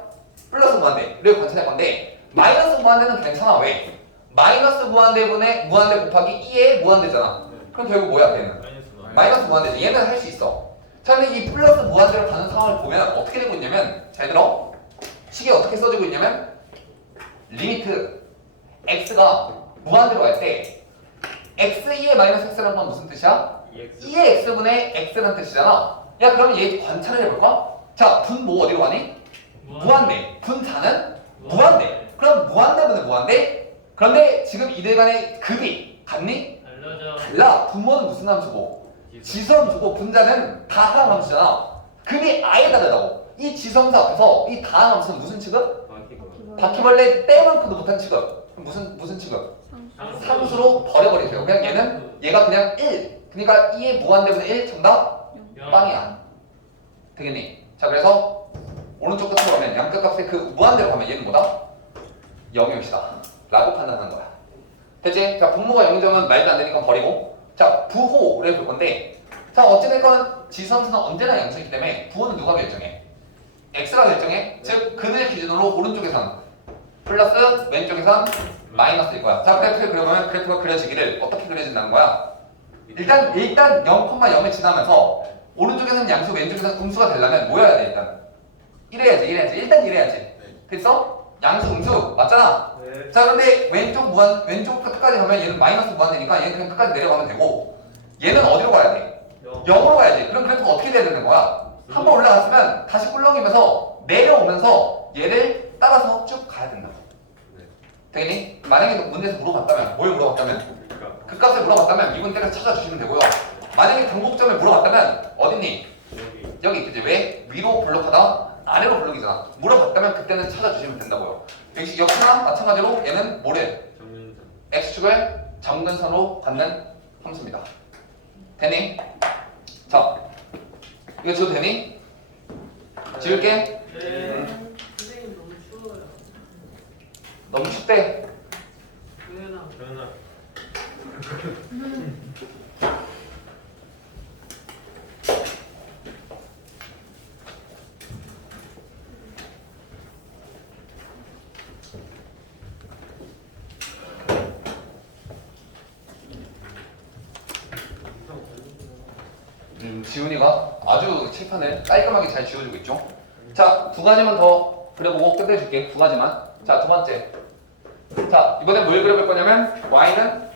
플러스 무한대를 관찰할 건데, 마이너스 무한대는 괜찮아. 왜? 마이너스 무한대분의 무한대 곱하기 2의 무한대잖아. 그럼 결국 뭐야, 걔는? 마이너스 무한대지. 얘는 할 수 있어. 자, 근데 이 플러스 무한대로 가는 상황을 보면 어떻게 되고 있냐면, 잘 들어. 식이 어떻게 써지고 있냐면, 리미트 x가 무한대로 갈 때, x2의 마이너스 x라는 건 무슨 뜻이야? 2의 x분의 x라는 뜻이잖아. 야, 그러면 얘 관찰을 해볼까? 자, 분 뭐 어디로 가니? 무한대. 분 4는 무한대. 그럼 무한대분의 무한대? 그런데 지금 이들 간의 급이 같니? 달라. 분모는 무슨 함수고? 지수함수고 분자는 다항 함수잖아. 급이 아예 다르다고. 이 지수함수 앞에서 이 다항 함수는 무슨 취급? 바퀴벌레 때만큼도 못한 취급. 그럼 무슨 취급? 상수로 버려버리세요. 그냥 얘가 그냥 1. 그러니까 2의 무한대분의 1 정답? 빵이야. 되겠니? 자, 그래서 오른쪽 끝으로 가면 양끝 값의 그 무한대로 가면 얘는 뭐다? 0이옵시다. 라고 판단하는 거야. 됐지? 자, 분모가 0점은 말도 안 되니까 버리고. 자, 부호를 볼 건데, 자, 어찌됐건 지수함수는 언제나 양수이기 때문에 부호는 누가 결정해? x가 결정해. 즉, 근을 기준으로 오른쪽에선 플러스, 왼쪽에선 마이너스일 거야. 자, 그래프를 그려보면 그래프가 그려지기를 어떻게 그려진다는 거야? 일단 0,0을 지나면서 오른쪽에서는 양수, 왼쪽에서는 음수가 되려면 뭐 해야 돼, 일단? 이래야지. 일단 이래야지. 됐어? 양수, 음수. 맞잖아? 네. 자, 그런데 왼쪽 끝까지 가면 얘는 마이너스 무한대니까 얘는 그냥 끝까지 내려가면 되고, 얘는 어디로 가야 돼? 0으로 가야지. 그럼 그래프가 어떻게 돼야 되는 거야? 한번 올라갔으면 다시 꿀렁이면서 내려오면서 얘를 따라서 쭉 가야 된다. 되겠니? 만약에 문제에서 물어봤다면, 뭘 물어봤다면? 그 값을 물어봤다면 이분 때려 찾아주시면 되고요. 만약에 당곡점을 물어봤다면 어딨니? 여기 있겠지. 왜? 위로 블록하다 아래로 블록이잖아. 물어봤다면 그때는 찾아주시면 된다고요. 역시나 마찬가지로 얘는 뭐래? x축을 정근선으로 받는 함수입니다. 되니? 자, 이거 지워도 되니? 지울게. 선생님 너무 추워요. 너무 춥대. 그래나. 지훈이가 아주 칠판을 깔끔하게 잘 지워주고 있죠. 자, 두 가지만 더 그려보고 끝내줄게. 두 가지만. 자, 두 번째. 자, 이번에 뭘 그려볼 거냐면 y는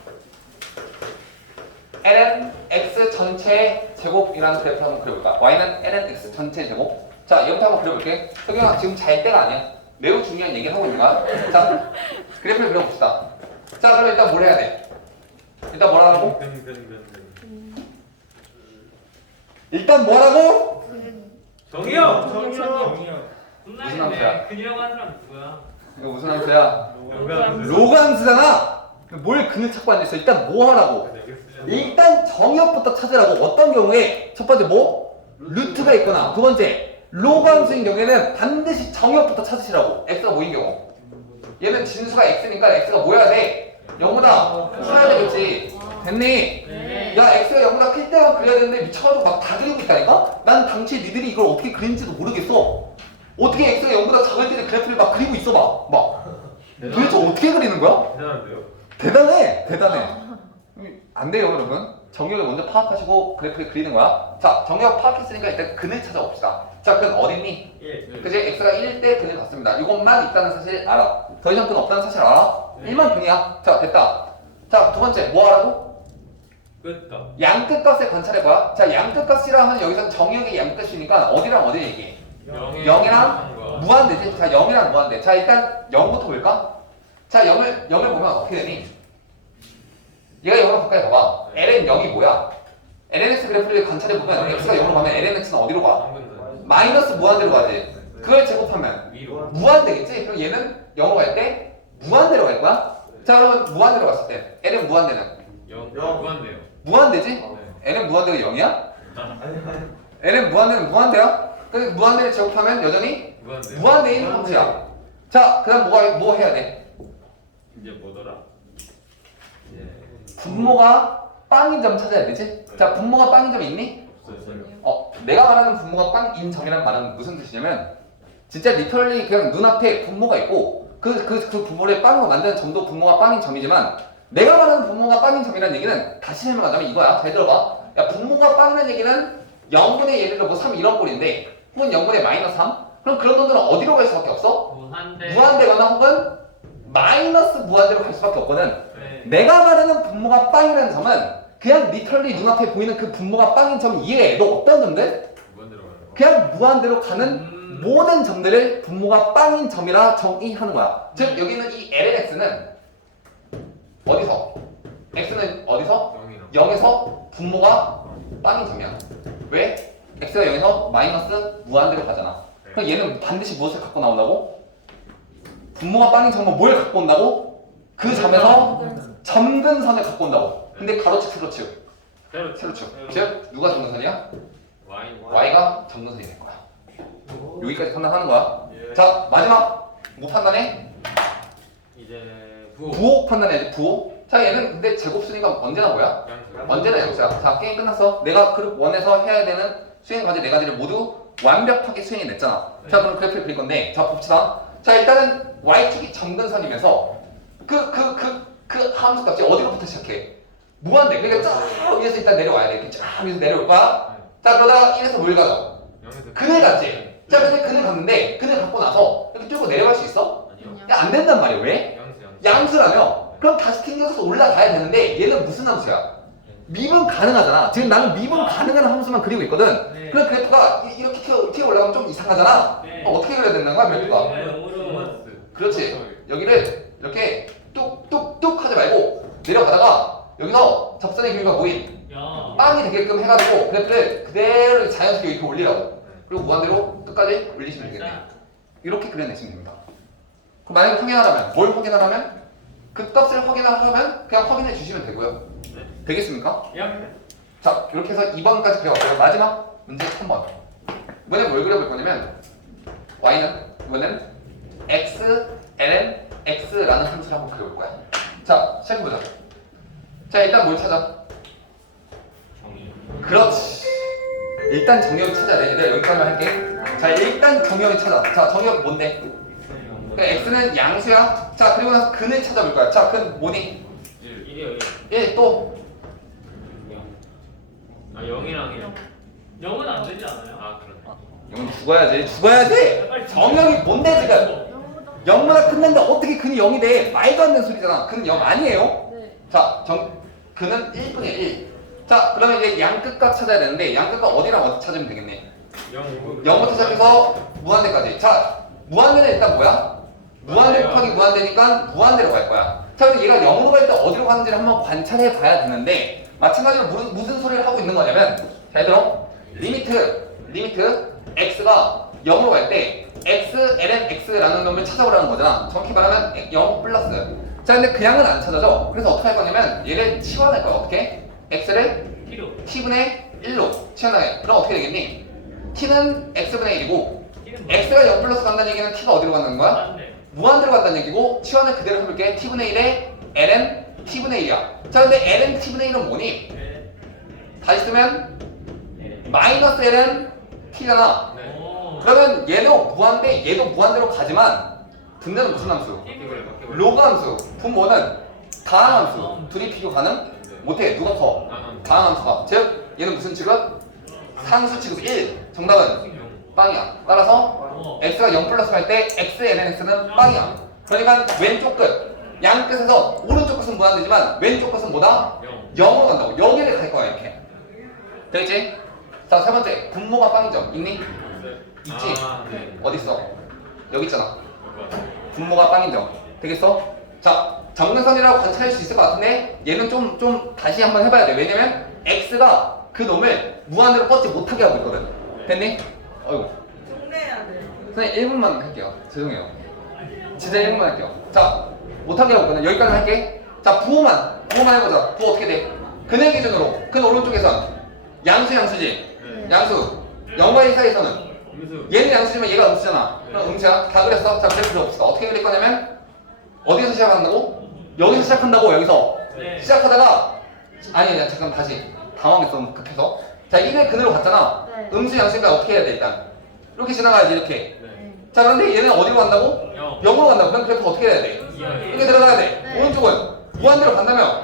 ln x 전체 제곱이라는 그래프를 한번 그려볼까? y는 ln x 전체 제곱. 자, 얘부터 한번 그려볼게. 석영아, 지금 잘 때가 아니야. 매우 중요한 얘기를 하고 있는 거야. 자, 그래프를 그려봅시다. 자, 그럼 일단 뭘 해야 돼? 일단 뭐라고? 일단 뭐라고? 정이요. 무슨 함수야? 근이라고 하는 사람 누구야? 이거 무슨 함수야? 로그 함수잖아. 뭘 근을 찾고 앉아있어? 일단 뭐 하라고? 일단 정의역부터 찾으라고. 어떤 경우에 첫 번째 뭐? 루트가 있거나 두 번째 로그 함수인 경우에는 반드시 정의역부터 찾으시라고. x가 뭐인 경우? 얘는 진수가 x니까 x가 뭐여야 돼? 0보다 커야 되겠지. 됐니? 네. 야, x가 0보다 클 때만 그려야 되는데 미쳐가지고 막 다 그리고 있다니까? 난 당시에 니들이 이걸 어떻게 그리는지도 모르겠어. 어떻게 x가 0보다 작을 때 그래프를 막 그리고 있어 막 도대체 어떻게 그리는 거야? 대단한데요? 대단해. 안 돼요, 여러분. 정역을 먼저 파악하시고 그래프를 그리는 거야. 자, 정역 파악했으니까 일단 근을 찾아봅시다. 자, 근 어딨니? 그지? x가 1일 때 근을 갖습니다. 이것만 있다는 사실 알아. 더 이상 근 없다는 사실 알아? 1만 근이야. 자, 됐다. 자, 두 번째 뭐 하라고? 끝다. 양끝 값을 관찰해봐. 자, 양끝 값이라 하면 여기서 정역의 양끝이니까 어디랑 어디 얘기해? 0이랑 무한대지? 자, 0이랑 무한대. 자, 일단 0부터 볼까? 자, 0을 보면 어떻게 되니? 얘가 0으로 가까이 가봐. ln 0이 뭐야? lnx 그래프를 관찰해보면 x가 0으로 가면 lnx는 어디로 가? 마이너스 무한대로 가지. 그걸 제곱하면 위로. 무한대겠지? 그럼 얘는 0으로 갈 때 무한대로 갈 거야? 자 그러면 무한대로 갔을 때 n은 무한대는? 무한대요. 무한대지? n은 무한대가 0이야? n은 무한대는 무한대야? 그래서 무한대를 제곱하면 여전히 무한대. 무한대인 함수야. 자 그다음 뭐 해야 돼? 이제 뭐더라? 이제 분모가 빵인 점 찾아야 되지? 자 분모가 빵인 점이 있니? 없어요. 내가 말하는 분모가 빵인 점이란 말은 무슨 뜻이냐면 진짜 리터럴리 그냥 눈앞에 분모가 있고 그 분모를 빵으로 만드는 점도 분모가 빵인 점이지만 내가 말하는 분모가 빵인 점이라는 얘기는 다시 설명하자면 이거야. 잘 들어봐. 야 분모가 빵이라는 얘기는 0분의 예를 들어 뭐 3 이런 꼴인데 혹은 0분의 마이너스 3? 그럼 그런 놈들은 어디로 갈 수밖에 없어? 무한대. 무한대거나 혹은 마이너스 무한대로 갈 수밖에 없거든. 네. 내가 말하는 분모가 빵이라는 점은 그냥 리터럴리 눈앞에 보이는 그 분모가 빵인 점 이외에 너 어떤 점들? 무한대로 가는 거. 그냥 무한대로 가는 모든 점들을 분모가 빵인 점이라 정의하는 거야. 즉 여기는 이 LNX는 어디서? X는 어디서? 0이랑. 0에서 분모가 빵인 점이야. 왜? X가 0에서 마이너스 무한대로 가잖아. 그럼 얘는 반드시 무엇을 갖고 나온다고? 분모가 빵인 점은 뭘 갖고 온다고? 그 점에서 점근선을 갖고 온다고. 근데 가로축 세로축 세로축 즉 누가 점근선이야? Y가 점근선이 될 거야. 여기까지 판단하는 거야. 예. 자 마지막 뭐 판단해? 이제 부호. 부호 판단해야지. 부호. 자 얘는 근데 제곱수니까 언제나 뭐야? 양수. 언제나 양수야. 자 게임 끝났어. 내가 그룹 1에서 해야 되는 수행 과제 4가지를 모두 완벽하게 수행해 냈잖아. 자 그럼 그래프를 그릴 건데 자 봅시다. 자 일단은 y축이 점근선이면서 그 함수 값이 어디로부터 시작해? 무한대. 그러니까 쫙 위에서 일단 내려와야 돼. 이렇게 쫙 위에서 내려올 거야. 자 그러다가 1에서 뭘 가져? 그늘 갔지. 자 근데 그늘 갔는데 그늘 갖고 나서 이렇게 뚫고 내려갈 수 있어? 아니요. 야 안 된단 말이야. 왜? 양수라며? 그럼 다시 튕겨서 올라가야 되는데 얘는 무슨 함수야? 미분 가능하잖아. 지금 나는 미분 가능한 함수만 그리고 있거든. 네. 그럼 그래프가 이렇게 튀어 올라가면 좀 이상하잖아. 네. 어떻게 그려야 되는 거야 그래프가? 영으로. 그렇지. 여기를 이렇게 뚝뚝뚝 하지 말고 내려가다가 여기서 접선의 길이가 모인 야. 빵이 되게끔 해가지고 그래프를 그대로 자연스럽게 이렇게 올리라고. 그리고 무한대로 끝까지 올리시면 되겠네. 이렇게 그려내시면 됩니다. 그럼 만약에 확인하라면 뭘 확인하라면? 그 값을 확인하라면 그냥 확인해 주시면 되고요. 되겠습니까? 야. 자 이렇게 해서 2번까지 그려왔고요. 마지막 문제 3번. 이번에 뭘 그려볼 거냐면 y는 이번엔 x, ln, x라는 함수를 한번 그려볼 거야. 자 시작해보자. 자 일단 뭘 찾아? 정의. 그렇지. 일단 정의역을 찾아야 돼. 내가 여기까지만 할게. 자 일단 정의역을 찾아. 자 정의역 뭔데? 그러니까 x는 양수야. 자 그리고 나서 근을 찾아볼 거야. 자 근 뭐니? 1이요. 1 또. 아 0이랑 1. 영은 안 되지 않아요? 아 그러네. 이건 죽어야지. 죽어야지. 정의역이 뭔데 지금? 0보다 끝났는데 어떻게 근이 0이 돼? 말도 안 되는 소리잖아. 근은 0 아니에요. 네. 자 근은 1분의 1. 자 그러면 이제 양끝값 찾아야 되는데 양끝값 어디랑 어디 찾으면 되겠네. 0부터 시작해서 무한대까지. 자 무한대는 일단 뭐야? 무한대 곱하기 무한대니까 무한대로 갈 거야. 자 그럼 얘가 0으로 갈 때 어디로 가는지를 한번 관찰해 봐야 되는데 마찬가지로 무슨 소리를 하고 있는 거냐면 잘 들어. 리미트 x가 0으로 갈 때 x, ln x라는 놈을 찾아보라는 거잖아. 정확히 말하면 0 플러스. 자 근데 그냥은 안 찾아져. 그래서 어떻게 할 거냐면 얘를 치환할 거야. 어떻게? x를 필요. t분의 1로 치환하게. 그럼 어떻게 되겠니? t는 x분의 1이고 이건 x가 0 플러스 간다는 얘기는 t가 어디로 간다는 거야? 무한대. 무한대로 간다는 얘기고 치환을 그대로 해볼게. t분의 1에 ln t분의 1이야. 자 근데 ln t분의 1은 뭐니? 네. 다시 쓰면 마이너스 ln t잖아. 네. 오. 그러면 얘도 무한대, 얘도 무한대로 가지만 분모는 무슨 함수? 로그 함수. 분모는 다항 함수. 둘이 비교 가능? 못해. 누가 커? 다항 함수가. 즉 얘는 무슨 취급? 상수 취급 1. 정답은 빵이야. 따라서 x가 0 플러스 갈 때 x, ln x는 빵이야. 그러니까 왼쪽 끝, 양 끝에서 오른쪽 끝은 무한대지만 왼쪽 끝은 뭐다? 0으로 간다고. 여기를 갈 거야 이렇게. 되겠지? 자, 세 번째. 분모가 빵인 점 있니? 있지? 아, 네. 어딨어? 여기 있잖아. 분모가 빵인 점. 되겠어? 자, 점근선이라고 관찰할 수 있을 것 같은데 얘는 좀 다시 한번 해봐야 돼. 왜냐면 x가 그 놈을 무한대로 뻗지 못하게 하고 있거든. 됐니? 어이구. 정리해야 돼. 선생님 1분만 할게요. 죄송해요. 진짜 1분만 할게요. 자, 못하게 해볼거든. 여기까지 할게. 자, 부호만 해보자. 부호 어떻게 돼? 근의 기준으로 근 오른쪽에선 양수지. 네. 양수 0과 1 사이에서는 음수. 얘는 양수지만 얘가 음수잖아. 그럼 음수야. 다 그랬어. 자, 그래프 그려봅시다. 어떻게 그릴 거냐면 어디에서 시작한다고? 여기서 시작한다고. 여기서 네. 시작하다가 아니 잠깐 다시 당황했어. 너무 급해서. 자, 1의 근으로 갔잖아. 네. 음수 양수니까 어떻게 해야 돼 일단? 이렇게 지나가야지 이렇게. 네. 자, 그런데 얘는 어디로 간다고? 0. 0으로 간다고. 그럼 그래프 어떻게 해야 돼? 이하에. 이렇게 들어가야 돼. 네. 오른쪽은 무한대로 간다며.